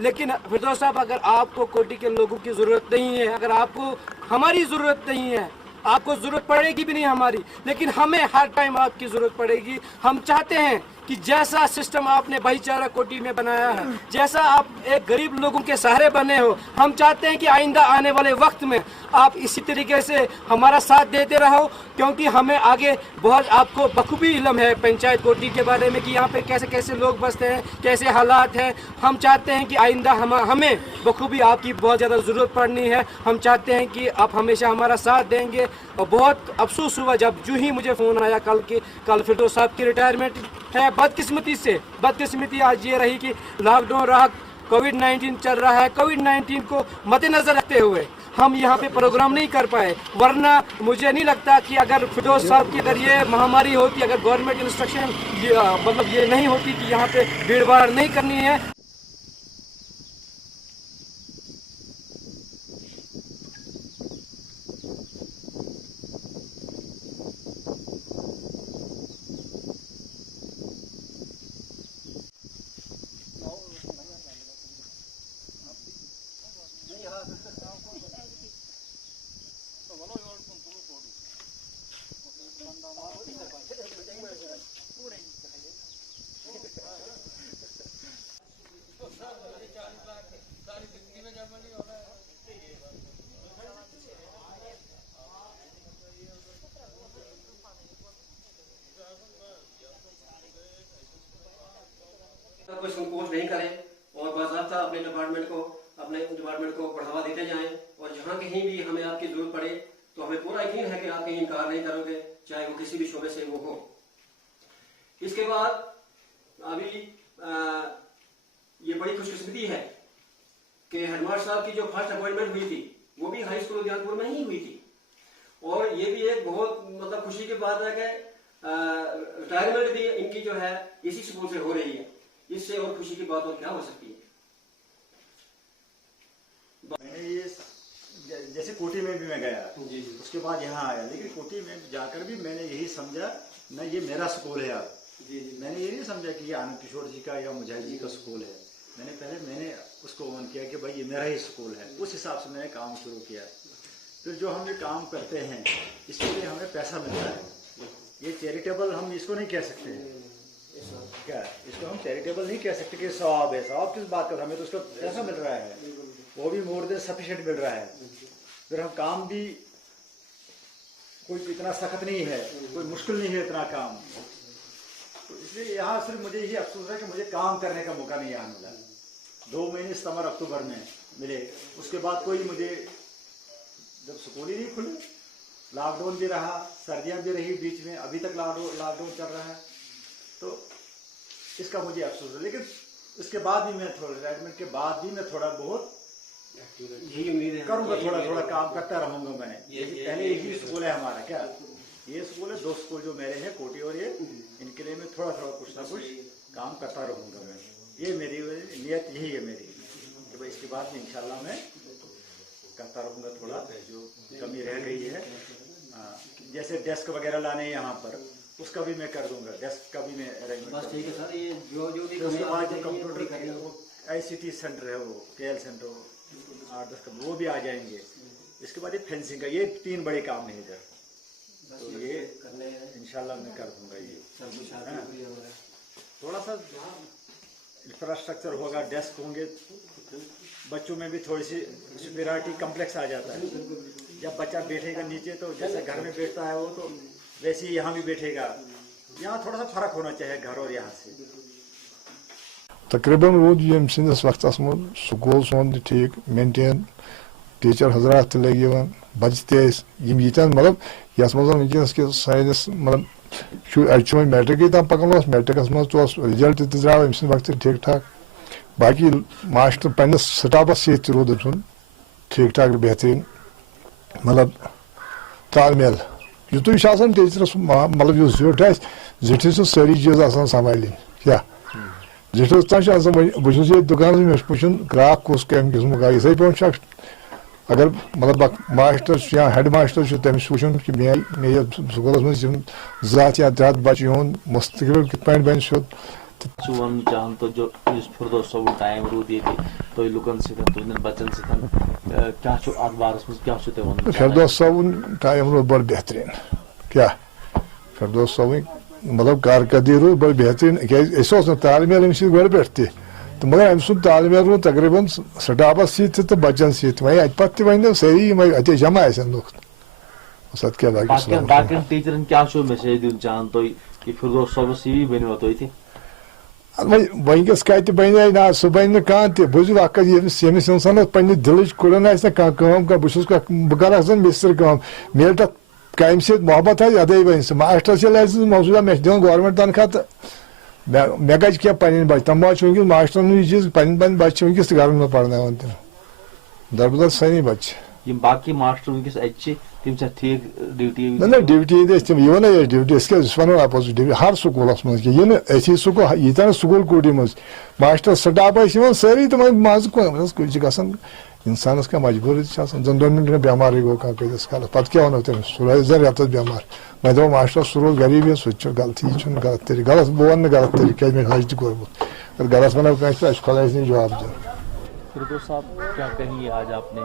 लेकिन फिरदौस साहब, अगर आपको कोटी के लोगों की ज़रूरत नहीं है, अगर आपको हमारी ज़रूरत नहीं है, आपको ज़रूरत पड़ेगी भी नहीं हमारी, लेकिन हमें हर टाइम आपकी ज़रूरत पड़ेगी। हम चाहते हैं कि जैसा सिस्टम आपने भाईचारा कोटी में बनाया है, जैसा आप एक गरीब लोगों के सहारे बने हो, हम चाहते हैं कि आइंदा आने वाले वक्त में आप इसी तरीके से हमारा साथ देते रहो, क्योंकि हमें आगे बहुत आपको बखूबी इल्म है पंचायत कोटी के बारे में कि यहाँ पे कैसे कैसे लोग बसते हैं, कैसे हालात हैं। हम चाहते हैं कि आइंदा हमें बखूबी आपकी बहुत ज़्यादा ज़रूरत पड़नी है। हम चाहते हैं कि आप हमेशा हमारा साथ देंगे। और बहुत अफसोस हुआ जब जो ही मुझे फ़ोन आया कल फिरदौस साहब की रिटायरमेंट है। बदकिस्मती आज ये रही कि लॉकडाउन रहा, कोविड-19 चल रहा है। कोविड-19 को मद्देनजर रखते हुए हम यहाँ पे प्रोग्राम नहीं कर पाए, वरना मुझे नहीं लगता कि अगर फिरदौस साहब की अगर ये महामारी होती, अगर गवर्नमेंट इंस्ट्रक्शन मतलब ये नहीं होती कि यहाँ पे भीड़ भाड़ नहीं करनी है। कोई संकोच नहीं करें और बाज़ाब्ता अपने डिपार्टमेंट को बढ़ावा देते जाएं, और जहां कहीं भी हमें आपकी जरूरत पड़े तो हमें पूरा यकीन है कि आप कहीं इनकार नहीं करोगे, चाहे वो किसी भी शोबे से वो हो। इसके बाद अभी ये बड़ी खुशकिस्मती है कि हेडमास्टर साहब की जो फर्स्ट अपॉइंटमेंट हुई थी वो भी हाई स्कूल उद्यानपुर में ही हुई थी, और ये भी एक बहुत मतलब खुशी की बात है कि रिटायरमेंट भी इनकी जो है इसी स्कूल से हो रही है। इससे और खुशी की बात और क्या हो सकती है। मैंने ये जैसे कोटी में भी मैं गया, उसके बाद यहाँ आया, लेकिन कोटी में जाकर भी मैंने यही समझा ना ये मेरा स्कूल है। अब मैंने ये नहीं समझा कि ये आनंद किशोर जी का या मुजाहिद जी का स्कूल है। मैंने उसको ऑन किया कि भाई ये मेरा ही स्कूल है। उस हिसाब से मैंने काम शुरू किया। फिर जो हम ये काम करते हैं इसके लिए हमें पैसा मिलता है। ये चैरिटेबल हम इसको नहीं कह सकते क्या, इसको हम चैरिटेबल नहीं कह सकते कि सवाब है। सवाब किस बात का, हमें तो उसका पैसा मिल रहा है, वो भी मोर देन सफिशिएंट मिल रहा है। फिर हम काम भी कोई इतना सख्त नहीं है, कोई मुश्किल नहीं है इतना काम। तो इसलिए यहाँ सिर्फ मुझे यही अफसोस है कि मुझे काम करने का मौका नहीं यहाँ मिला। 2 महीने सितंबर अक्टूबर में मिले, उसके बाद कोई मुझे, जब स्कूल ही नहीं खुले, लॉकडाउन भी रहा, सर्दियाँ भी रही बीच में, अभी तक लॉकडाउन चल रहा है, तो इसका मुझे अफसोस है। लेकिन इसके बाद भी मैं थोड़ा रिटायरमेंट के बाद भी मैं थोड़ा बहुत यही उम्मीद है करूँगा, थोड़ा थोड़ा काम करता रहूँगा मैं। पहले एक ही स्कूल है हमारा, क्या ये स्कूल है, 2 स्कूल जो मेरे हैं, कोटी और ये, इनके लिए मैं थोड़ा थोड़ा कुछ ना कुछ काम करता रहूँगा मैं। ये मेरी नियत यही है मेरी कि भाई इसके बाद में इंशाल्लाह मैं करता रहूँगा। थोड़ा जो कमी रह गई है, जैसे डेस्क वगैरह लाने यहाँ पर, उसका भी मैं कर दूंगा, डेस्क का भी मैं अरेंजमेंट। बस ठीक है सर, ये जो भी उसके बाद जो कंप्यूटर ICT सेंटर है, वो KL सेंटर 8-10 का, वो भी आ जाएंगे। इसके बाद ये फेंसिंग का, ये 3 बड़े काम है इधर, तो ये इंशाल्लाह मैं कर दूंगा। ये थोड़ा सा इंफ्रास्ट्रक्चर होगा, डेस्क होंगे, बच्चों में भी थोड़ी सी सुपीरियरिटी कम्प्लेक्स आ जाता है। जब बच्चा बैठेगा नीचे तो जैसे घर में बैठता है वो, तो वैसे ही यहाँ भी बैठेगा। यहाँ थोड़ा सा फर्क होना चाहिए घर और यहाँ से। तकरीबन रोज ये सिंदस वक्त स्कूल सोन ठीक मेंटेन, टीचर हजरात लगे बच्चे ये मतलब यस वनस कि साइंस मतलब अ मैट्रिक तम पकन मैट्रिकस मज रिजल्ट द्राव अम वक्त ठीक ठाक। बाकी मास्टर पन्नस स्टाफस सत रोद ठीक ठाक बेहतरीन, मतलब तालमेल युत टीचरस मतलब जिठ जिठस सारी चीज संभाल क्या जिठस तक बहुत ये दुकान मे पुछन ग्राहक कुस कम किस्म का इसे पे अगर मतलब मास्टर या हेड मास्टर तमिस वुन कि मे स्कूल मज ज़ात या 3 बच्चे होन मुस्तकबिल कित पे बन सो वन चाहन तो जो फिरदौस सब टाइम रूद ये तो लुकन तुन बच्चन क्या बारस मज फिरदौस सब टाइम रूद बड़ बेहतरीन क्या फिरदौस सब मतलब कारकर्दगी रूद बड़ बेहतरीन क्या तालमेल अम गो पे तो मगर अम सुन तालमेल रूद तकरीबन स्टाफस तो बच्चन सत वह अत वन सारी अत जमा लुक सत क्या बाकी टीचरन क्या मैसेज दिन चाहन तो फिरदौस सबस यी बनो तुम वनकस कत बन ना सह बन कह बुझ यमिस इंसान पे दिल कुड़न ना कह बह कर मिस्र कम मेल तथ कम मोहब्बत अदे बन सह मास्टर मौजूदा मे दिन गवर्नमेंट तनख्वाह तो मे गज क्या पे बच्चे तम वनकस मास्टर ये चीज पे बच्चे वनकस घर में पढ़ना तम दरबदर सनी बच्चे बाकी मास्टर वनकस तम ठीक ड्यूटी ना ड्यूटी तम ये वन ड्यूटी वो अपोजिट ड्यूटी हर स्कूलस मज ये स्कूल ये स्कूल कोटी मज मास्टर स्टाफ सारी तो मज ग इंसानस क्या मजबूरी जन 2 मिनट बेमार गो कस काल पे क्या वो तमिस सह रोज रेतस बेमार मैं दप मास्टर सह रोज गरीबी सह गलत यह गलत तरीक गलत बह वन गलत तरीक क्या मे हज तोर्मुत अगर गलत वन कह खुदायस नहीं जवाब दें। फिरदौस साहब क्या कहेंगे, आज आपने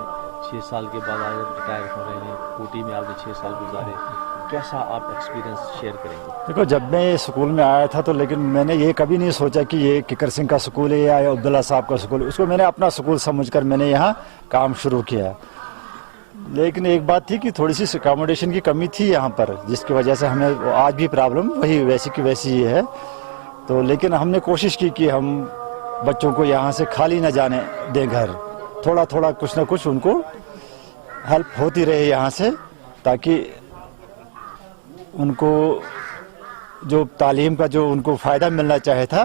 6 साल के बाद आज रिटायर हो रहे हैं, कोटी में आपने 6 साल गुजारे, कैसा आप एक्सपीरियंस शेयर करेंगे? देखो, जब मैं स्कूल में आया था तो लेकिन मैंने ये कभी नहीं सोचा कि ये किकर सिंह का स्कूल है या अब्दुल्ला साहब का स्कूल है। उसको मैंने अपना स्कूल समझकर मैंने यहाँ काम शुरू किया। लेकिन एक बात थी कि थोड़ी सी अकोमोडेशन की कमी थी यहाँ पर, जिसकी वजह से हमें आज भी प्रॉब्लम वही वैसी की वैसी ही है। तो लेकिन हमने कोशिश की कि हम बच्चों को यहाँ से खाली न जाने दें घर, थोड़ा थोड़ा कुछ ना कुछ उनको हेल्प होती रहे यहाँ से, ताकि उनको जो तालीम का जो उनको फ़ायदा मिलना चाहे था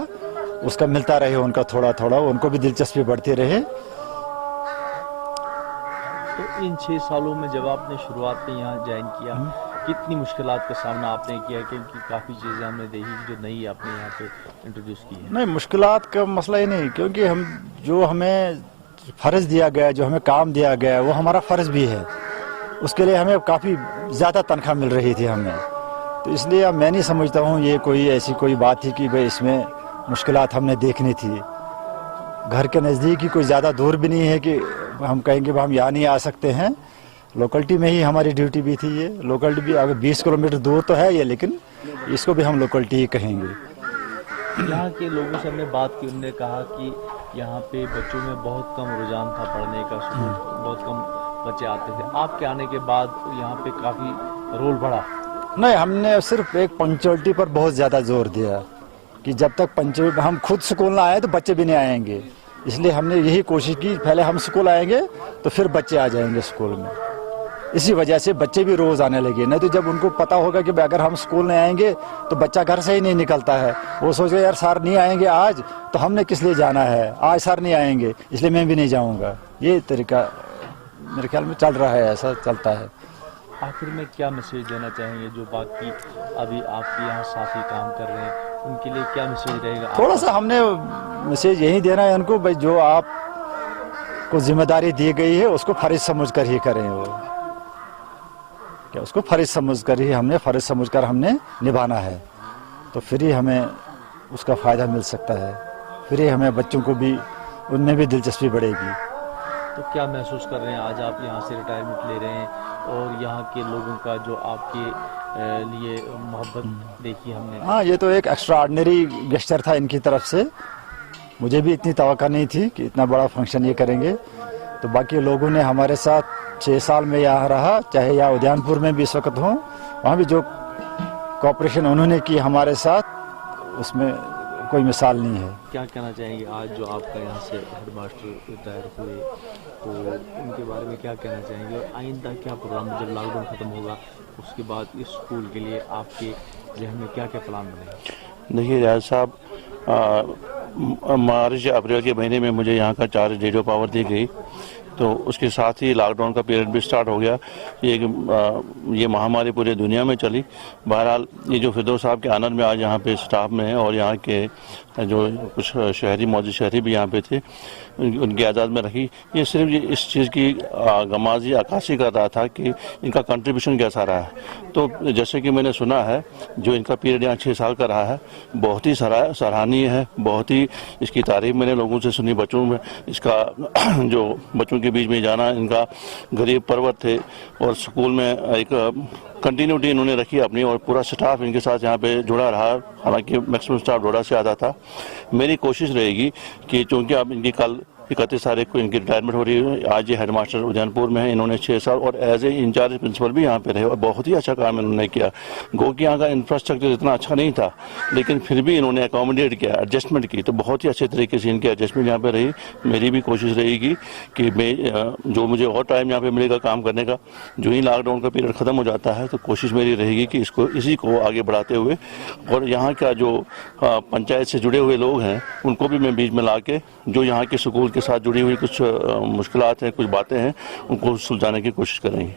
उसका मिलता रहे, उनका थोड़ा थोड़ा उनको भी दिलचस्पी बढ़ती रहे। तो इन 6 सालों में जब आपने शुरुआत में यहाँ ज्वाइन किया, कितनी मुश्किलात का सामना आपने किया? क्योंकि काफ़ी चीज़ें हमने देखी जो नई आपने यहाँ पे इंट्रोड्यूस की है। नहीं, मुश्किलात का मसला ही नहीं, क्योंकि हमें फ़र्ज़ दिया गया, जो हमें काम दिया गया वो हमारा फ़र्ज़ भी है। उसके लिए हमें काफ़ी ज़्यादा तनख्वाह मिल रही थी हमें, तो इसलिए मैं नहीं समझता हूँ ये कोई ऐसी कोई बात थी कि भाई इसमें मुश्किलात हमने देखनी थी। घर के नज़दीक ही कोई ज़्यादा दूर भी नहीं है कि हम कहेंगे हम यहाँ नहीं आ सकते हैं। लोकलिटी में ही हमारी ड्यूटी भी थी। ये लोकलिटी भी अगर 20 किलोमीटर दूर तो है ये, लेकिन इसको भी हम लोकलिटी ही कहेंगे। यहाँ के लोगों से हमने बात की, उन्होंने कहा कि यहाँ पे बच्चों में बहुत कम रुझान था पढ़ने का, बहुत कम बच्चे आते थे। आपके आने के बाद यहाँ पे काफ़ी रोल बढ़ा। नहीं, हमने सिर्फ एक पंक्चुअलिटी पर बहुत ज़्यादा जोर दिया कि जब तक हम खुद स्कूल ना आए तो बच्चे भी नहीं आएंगे। इसलिए हमने यही कोशिश की, पहले हम स्कूल आएंगे तो फिर बच्चे आ जाएंगे स्कूल में। इसी वजह से बच्चे भी रोज़ आने लगे। नहीं तो जब उनको पता होगा कि अगर हम स्कूल नहीं आएंगे तो बच्चा घर से ही नहीं निकलता है, वो सोचे यार सर नहीं आएंगे आज तो हमने किस लिए जाना है, आज सर नहीं आएंगे इसलिए मैं भी नहीं जाऊँगा। ये तरीका मेरे ख्याल में चल रहा है, ऐसा चलता है। आखिर में क्या मैसेज देना चाहेंगे जो बाकी अभी आपके यहाँ साथी काम कर रहे हैं, उनके लिए क्या मैसेज रहेगा? थोड़ा सा हमने मैसेज यही देना है उनको, भाई जो आप को जिम्मेदारी दी गई है उसको फर्ज समझकर ही करें। वो क्या उसको फर्ज समझकर ही फर्ज समझकर हमने निभाना है, तो फिर ही हमें उसका फ़ायदा मिल सकता है, फिर ही हमें बच्चों को भी उनमें भी दिलचस्पी बढ़ेगी। तो क्या महसूस कर रहे हैं आज आप यहाँ से रिटायरमेंट ले रहे हैं और यहाँ के लोगों का जो आपके लिए मोहब्बत देखी हमने? हाँ, ये तो एक एक्स्ट्रा ऑर्डिनरी गेस्चर था इनकी तरफ से। मुझे भी इतनी तवक्को नहीं थी कि इतना बड़ा फंक्शन ये करेंगे। तो बाकी लोगों ने हमारे साथ 6 साल में यहाँ रहा, चाहे यहाँ उद्यानपुर में भी इस वक्त हों, वहाँ भी जो कोऑपरेशन उन्होंने की हमारे साथ, उसमें कोई मिसाल नहीं है। क्या कहना चाहेंगे आज जो आपका यहाँ से हेडमास्टर रिटायर हुए, तो उनके बारे में क्या कहना चाहेंगे और आइंदा क्या प्रोग्राम, जब लॉकडाउन ख़त्म होगा उसके बाद इस स्कूल के लिए आपके जहन में क्या क्या प्लान बनेंगे? देखिए रियाज साहब, मार्च अप्रैल के महीने में मुझे यहाँ का चार्ज रेडियो पावर दी गई, तो उसके साथ ही लॉकडाउन का पीरियड भी स्टार्ट हो गया। ये महामारी पूरी दुनिया में चली। बहरहाल ये जो फिरदौस साहब के आनंद में आज यहाँ पे स्टाफ में है और यहाँ के जो कुछ मौजूद शहरी भी यहाँ पे थे, उनकी आज़ाद में रखी। ये सिर्फ इस चीज़ की गमाजी अक्कासी कर रहा था कि इनका कंट्रीब्यूशन कैसा रहा है। तो जैसे कि मैंने सुना है, जो इनका पीरियड यहाँ 6 साल का रहा है, बहुत ही सराहनीय है, बहुत ही इसकी तारीफ मैंने लोगों से सुनी। बच्चों में इसका जो बच्चों के बीच में जाना, इनका गरीब पर्वत थे और स्कूल में एक कंटिन्यूटी इन्होंने रखी अपनी, और पूरा स्टाफ इनके साथ यहाँ पे जुड़ा रहा। हालांकि मैक्सिमम स्टाफ डोडा से आता था। मेरी कोशिश रहेगी कि चूँकि अब इनकी कल 31 तारीख को इनकी रिटायरमेंट हो रही है, आज ये हेडमास्टर उदयनपुर में है, इन्होंने 6 साल और एज ए इंचार्ज प्रिंसिपल भी यहाँ पे रहे और बहुत ही अच्छा काम इन्होंने किया। गो कि यहाँ का इंफ्रास्ट्रक्चर इतना अच्छा नहीं था, लेकिन फिर भी इन्होंने अकोमोडेट किया, एडजस्टमेंट की, तो बहुत ही अच्छे तरीके से इनकी एडजस्टमेंट यहाँ पे रही। मेरी भी कोशिश रहेगी कि मैं जो मुझे और टाइम यहाँ पे मिलेगा काम करने का, जो ही लॉकडाउन का पीरियड ख़त्म हो जाता है, तो कोशिश मेरी रहेगी कि इसी को आगे बढ़ाते हुए, और यहाँ का जो पंचायत से जुड़े हुए लोग हैं उनको भी मैं बीच में ला के, जो यहाँ के स्कूल के साथ जुड़ी हुई कुछ मुश्किलात हैं, कुछ बातें हैं, उनको सुलझाने की कोशिश करेंगे।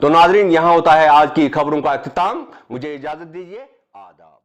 तो नाजरीन, यहाँ होता है आज की खबरों का इख्तिताम। मुझे इजाजत दीजिए। आदाब।